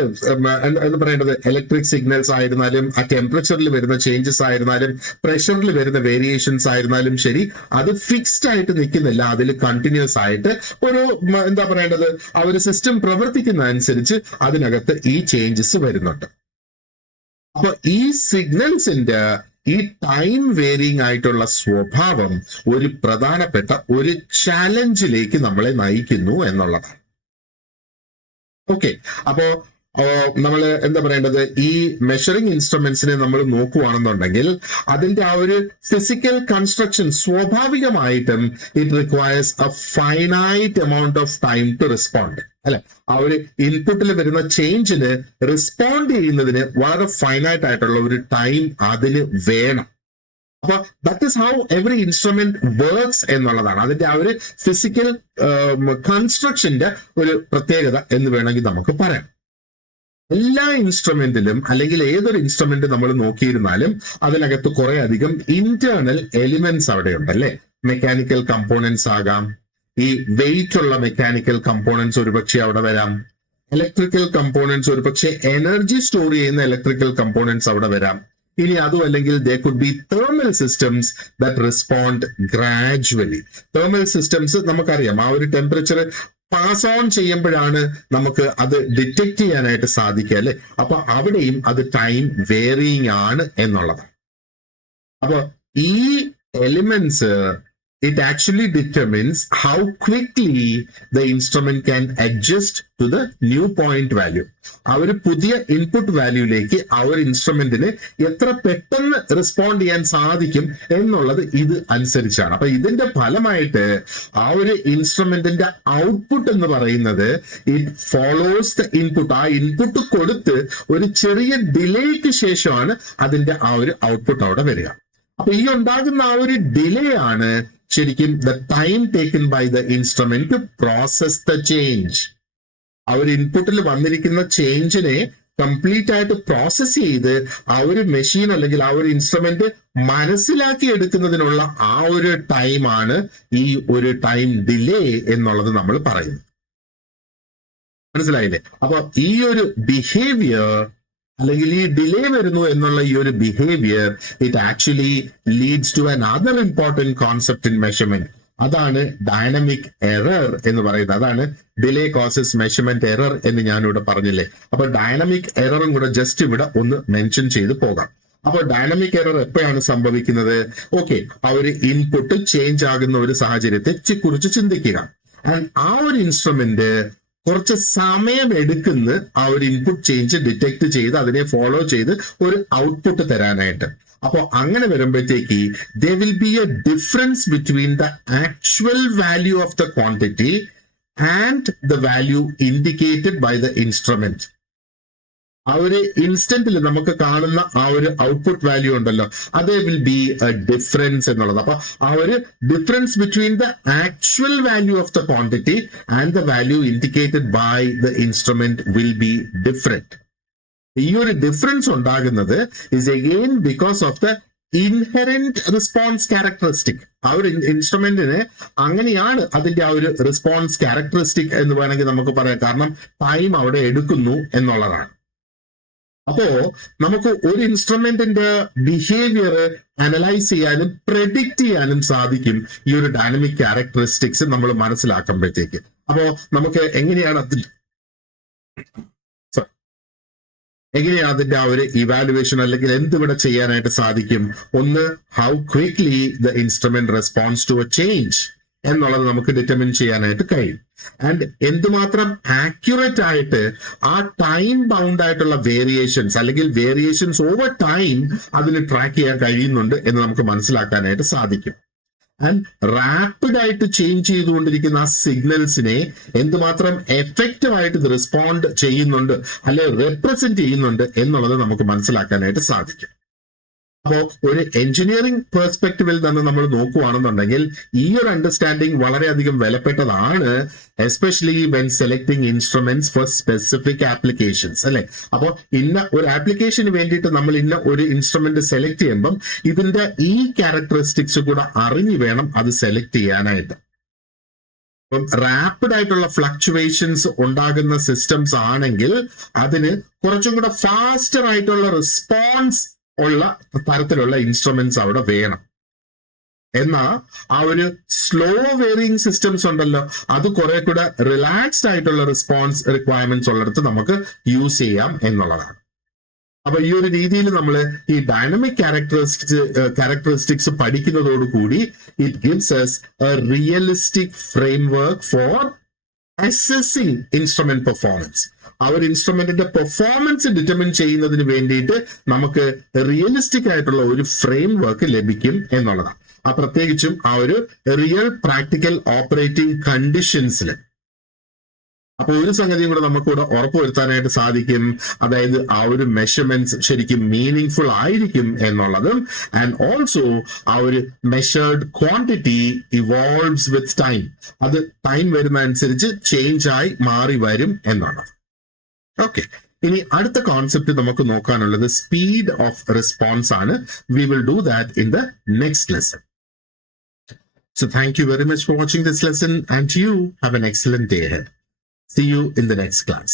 പറയേണ്ടത്, ഇലക്ട്രിക് സിഗ്നൽസ് ആയിരുന്നാലും, ആ ടെമ്പറേച്ചറിൽ വരുന്ന ചേഞ്ചസ് ആയിരുന്നാലും, പ്രഷറിൽ വരുന്ന വേരിയേഷൻസ് ആയിരുന്നാലും ശരി, അത് ഫിക്സ്ഡ് ആയിട്ട് നിൽക്കുന്നില്ല. അതിൽ കണ്ടിന്യൂസ് ആയിട്ട് ഒരു എന്താ പറയേണ്ടത്, ആ ഒരു സിസ്റ്റം പ്രവർത്തിക്കുന്ന അനുസരിച്ച് അതിനകത്ത് ഈ ചേഞ്ചസ് വരുന്നുണ്ട്. അപ്പൊ ഈ സിഗ്നൽസിന്റെ ഈ ടൈം വേരിയിങ് ആയിട്ടുള്ള സ്വഭാവം ഒരു പ്രധാനപ്പെട്ട ഒരു ചാലഞ്ചിലേക്ക് നമ്മളെ നയിക്കുന്നു എന്നുള്ളതാണ്. ഓക്കെ, അപ്പോ നമ്മൾ എന്താ പറയേണ്ടത്, ഈ മെഷറിംഗ് ഇൻസ്ട്രുമെന്റ്സിനെ നമ്മൾ നോക്കുകയാണെന്നുണ്ടെങ്കിൽ അതിന്റെ ആ ഒരു ഫിസിക്കൽ കൺസ്ട്രക്ഷൻ സ്വാഭാവികമായിട്ടും it requires a finite amount of time to respond, അല്ലെ? ആ ഒരു ഇൻപുട്ടിൽ വരുന്ന ചേഞ്ചിന് റെസ്പോണ്ട് ചെയ്യുന്നതിന് വളരെ ഫൈനൈറ്റ് ആയിട്ടുള്ള ഒരു ടൈം അതിന് വേണം. അപ്പൊ that is how every instrument works എന്നുള്ളതാണ് അതിന്റെ ആ ഒരു ഫിസിക്കൽ കൺസ്ട്രക്ഷന്റെ ഒരു പ്രത്യേകത എന്ന് വേണമെങ്കിൽ നമുക്ക് പറയാം. എല്ലാ ഇൻസ്ട്രുമെന്റിലും, അല്ലെങ്കിൽ ഏതൊരു ഇൻസ്ട്രുമെന്റ് നമ്മൾ നോക്കിയിരുന്നാലും അതിനകത്ത് കുറെ അധികം ഇന്റേണൽ എലിമെന്റ്സ് അവിടെ ഉണ്ട്, അല്ലെ? മെക്കാനിക്കൽ കമ്പോണൻസ് ആകാം, ഈ വെയിറ്റ് ഉള്ള മെക്കാനിക്കൽ കമ്പോണൻസ് ഒരുപക്ഷെ അവിടെ വരാം, ഇലക്ട്രിക്കൽ കമ്പോണൻസ് ഒരുപക്ഷെ എനർജി സ്റ്റോർ ചെയ്യുന്ന ഇലക്ട്രിക്കൽ കമ്പോണൻസ് അവിടെ വരാം. ഇനി അതും അല്ലെങ്കിൽ there could be thermal systems that respond gradually. thermal systems നമുക്കറിയാം, ആ ഒരു ടെമ്പറേച്ചർ പാസ് ഓൺ ചെയ്യുമ്പോഴാണ് നമുക്ക് അത് ഡിറ്റക്ട് ചെയ്യാനായിട്ട് സാധിക്കുക, അല്ലെ? അപ്പൊ അവിടെയും അത് ടൈം വേരിയിങ് ആണ് എന്നുള്ളതാണ്. അപ്പൊ ഈ elements it actually determines how quickly the instrument can adjust to the new point value. ആ ഒരു പുതിയ ഇൻപുട്ട് വാല്യൂയിലേക്ക് ആ ഒരു ഇൻസ്ട്രുമെന്റിന് എത്ര പെട്ടെന്ന് റെസ്പോണ്ട് ചെയ്യാൻ സാധിക്കും എന്നുള്ളത് ഇത് അനുസരിച്ചാണ്. അപ്പൊ ഇതിന്റെ ഫലമായിട്ട് ആ ഒരു ഇൻസ്ട്രുമെന്റിന്റെ ഔട്ട്പുട്ട് എന്ന് പറയുന്നത് ഇറ്റ് ഫോളോസ് ദ ഇൻപുട്ട്. ആ ഇൻപുട്ട് കൊടുത്ത് ഒരു ചെറിയ ഡിലേക്ക് ശേഷമാണ് അതിന്റെ ആ ഒരു ഔട്ട്പുട്ട് അവിടെ വരിക. അപ്പൊ ഈ ഉണ്ടാകുന്ന ആ ഒരു ഡിലേ ആണ് ശരിക്കും the time taken by the instrument to process the change. ആ ഒരു ഇൻപുട്ടിൽ വന്നിരിക്കുന്ന ചേഞ്ചിനെ കംപ്ലീറ്റ് ആയിട്ട് പ്രോസസ് ചെയ്ത് ആ ഒരു മെഷീൻ അല്ലെങ്കിൽ ആ ഒരു ഇൻസ്ട്രുമെന്റ് മനസ്സിലാക്കി എടുക്കുന്നതിനുള്ള ആ ഒരു ടൈമാണ് ഈ ഒരു ടൈം ഡിലേ എന്നുള്ളത് നമ്മൾ പറയുന്നത്. മനസ്സിലായില്ലേ? അപ്പൊ ഈ ഒരു ബിഹേവിയർ അല്ലെങ്കിൽ ഈ ഡിലേ വരുന്നു എന്നുള്ള ഈ ഒരു behaviour it actually leads to another important concept in measurement. അതാണ് ഡൈനാമിക് എറർ എന്ന് പറയുന്നത്. അതാണ് ഡിലേ കോസസ് മെഷർമെന്റ് എറർ എന്ന് ഞാനിവിടെ പറഞ്ഞില്ലേ. അപ്പൊ ഡൈനാമിക് എററും കൂടെ ജസ്റ്റ് ഇവിടെ ഒന്ന് മെൻഷൻ ചെയ്ത് പോകാം. അപ്പോൾ ഡൈനാമിക് എറർ എപ്പോഴാണ് സംഭവിക്കുന്നത്? ഓക്കെ, ആ ഒരു ഇൻപുട്ട് ചേഞ്ച് ആകുന്ന ഒരു സാഹചര്യത്തെ കുറിച്ച് ചിന്തിക്കുക. ആൻഡ് ആ ഒരു ഇൻസ്ട്രുമെന്റ് കുറച്ച് സമയം എടുക്കുന്ന ആ ഒരു ഇൻപുട്ട് ചേഞ്ച് ഡിറ്റക്ട് ചെയ്ത് അതിനെ ഫോളോ ചെയ്ത് ഒരു ഔട്ട്പുട്ട് തരാനായിട്ട്. അപ്പോൾ അങ്ങനെ വരുമ്പോഴത്തേക്ക് there will be a difference between the actual value of the quantity and the value indicated by the instrument. ആ ഒരു ഇൻസ്റ്റന്റിൽ നമുക്ക് കാണുന്ന ആ ഒരു ഔട്ട്പുട്ട് വാല്യൂ ഉണ്ടല്ലോ, അത് വിൽ ബി എ ഡിഫറൻസ് എന്നുള്ളത്. അപ്പൊ ആ ഒരു difference between the actual value of the quantity and the value indicated by the instrument will be different. ഈ ഒരു ഡിഫറൻസ് ഉണ്ടാകുന്നത് is again because of the inherent response characteristic. ആ ഒരു ഇൻസ്ട്രുമെന്റിന് അങ്ങനെയാണ് അതിന്റെ ആ ഒരു റെസ്പോൺസ് ക്യാരക്ടറിസ്റ്റിക് എന്ന് വേണമെങ്കിൽ നമുക്ക് പറയാം. കാരണം ടൈം അവിടെ എടുക്കുന്നു എന്നുള്ളതാണ്. അപ്പോ നമുക്ക് ഒരു ഇൻസ്ട്രുമെന്റിന്റെ ബിഹേവിയർ അനലൈസ് ചെയ്യാനും പ്രെഡിക്റ്റ് ചെയ്യാനും സാധിക്കും ഈ ഒരു ഡൈനാമിക് ക്യാരക്ടറിസ്റ്റിക്സ് നമ്മൾ മനസ്സിലാക്കുമ്പോഴത്തേക്ക്. അപ്പോ നമുക്ക് എങ്ങനെയാണ് അതിന്റെ ആ ഒരു ഇവാലുവേഷൻ അല്ലെങ്കിൽ എന്തിവിടെ ചെയ്യാനായിട്ട് സാധിക്കും? ഒന്ന്, how quickly the instrument response to a change എന്നുള്ളത് നമുക്ക് ഡിറ്റർമിൻ ചെയ്യാനായിട്ട് കഴിയും. ആൻഡ് എന്തുമാത്രം ആക്യുറേറ്റ് ആയിട്ട് ആ ടൈം ബൗണ്ട് ആയിട്ടുള്ള വേരിയേഷൻസ് അല്ലെങ്കിൽ വേരിയേഷൻസ് ഓവർ ടൈം അതിന് ട്രാക്ക് ചെയ്യാൻ കഴിയുന്നുണ്ട് എന്ന് നമുക്ക് മനസ്സിലാക്കാനായിട്ട് സാധിക്കും. ആൻഡ് റാപ്പിഡ് ആയിട്ട് ചേഞ്ച് ചെയ്തുകൊണ്ടിരിക്കുന്ന ആ സിഗ്നൽസിനെ എന്തുമാത്രം എഫക്റ്റീവ് ആയിട്ട് ഇത് റെസ്പോണ്ട് ചെയ്യുന്നുണ്ട് അല്ലെ റെപ്രസെന്റ് ചെയ്യുന്നുണ്ട് എന്നുള്ളത് നമുക്ക് മനസ്സിലാക്കാനായിട്ട് സാധിക്കും. അപ്പോൾ ഒരു എഞ്ചിനീയറിംഗ് പെർസ്പെക്റ്റീവിൽ നിന്ന് നമ്മൾ നോക്കുകയാണെന്നുണ്ടെങ്കിൽ ഈ ഒരു അണ്ടർസ്റ്റാൻഡിങ് വളരെയധികം വിലപ്പെട്ടതാണ്, especially when selecting instruments four specific applications അല്ലെ. അപ്പോൾ ഇന്ന ഒരു ആപ്ലിക്കേഷന് വേണ്ടിയിട്ട് നമ്മൾ ഇന്ന ഒരു ഇൻസ്ട്രുമെന്റ് സെലക്ട് ചെയ്യുമ്പം ഇതിന്റെ ഈ ക്യാരക്ടറിസ്റ്റിക്സ് കൂടെ അറിഞ്ഞു വേണം അത് സെലക്ട് ചെയ്യാനായിട്ട്. ഇപ്പം റാപ്പിഡ് ആയിട്ടുള്ള ഫ്ലക്ച്വേഷൻസ് ഉണ്ടാകുന്ന സിസ്റ്റംസ് ആണെങ്കിൽ അതിന് കുറച്ചും കൂടെ ഫാസ്റ്റർ ആയിട്ടുള്ള റെസ്പോൺസ് ഉള്ള തരത്തിലുള്ള ഇൻസ്ട്രുമെന്റ്സ് അവിടെ വേണം. എന്നാൽ ആ ഒരു സ്ലോ വേരിയിങ് സിസ്റ്റംസ് ഉണ്ടല്ലോ, അത് കുറെ കൂടെ റിലാക്സ്ഡ് ആയിട്ടുള്ള റെസ്പോൺസ് റിക്വയർമെന്റ്സ് ഉള്ളിടത്ത് നമുക്ക് യൂസ് ചെയ്യാം എന്നുള്ളതാണ്. അപ്പൊ ഈ ഒരു രീതിയിൽ നമ്മൾ ഈ ഡൈനാമിക് ക്യാരക്ടറിസ്റ്റിക്സ് പഠിക്കുന്നതോടുകൂടി it gives us a realistic framework for assessing instrument performance. ആ ഒരു ഇൻസ്ട്രുമെന്റിന്റെ പെർഫോമൻസ് ഡിറ്റർമിൻ ചെയ്യുന്നതിന് വേണ്ടിയിട്ട് നമുക്ക് റിയലിസ്റ്റിക് ആയിട്ടുള്ള ഒരു ഫ്രെയിം വർക്ക് ലഭിക്കും എന്നുള്ളതാണ്. ആ പ്രത്യേകിച്ചും ആ ഒരു റിയൽ പ്രാക്ടിക്കൽ ഓപ്പറേറ്റിംഗ് കണ്ടീഷൻസിൽ. അപ്പൊ ഒരു സംഗതിയും കൂടെ നമുക്കിവിടെ ഉറപ്പുവരുത്താനായിട്ട് സാധിക്കും, അതായത് ആ ഒരു മെഷർമെന്റ്സ് ശരിക്കും മീനിങ് ഫുൾ ആയിരിക്കും എന്നുള്ളതും. ആൻഡ് ഓൾസോ ആ ഒരു measured quantity evolves with time. അത് ടൈം വരുന്ന അനുസരിച്ച് ചേഞ്ച് ആയി മാറി വരും എന്നുള്ളത്. ഓക്കെ, ഇനി അടുത്ത കോൺസെപ്റ്റ് നമുക്ക് നോക്കാനുള്ളത് സ്പീഡ് ഓഫ് റെസ്പോൺസ് ആണ്. We will do that in the next lesson. So thank you very much for watching this lesson and you have an excellent day ahead. See you in the next class.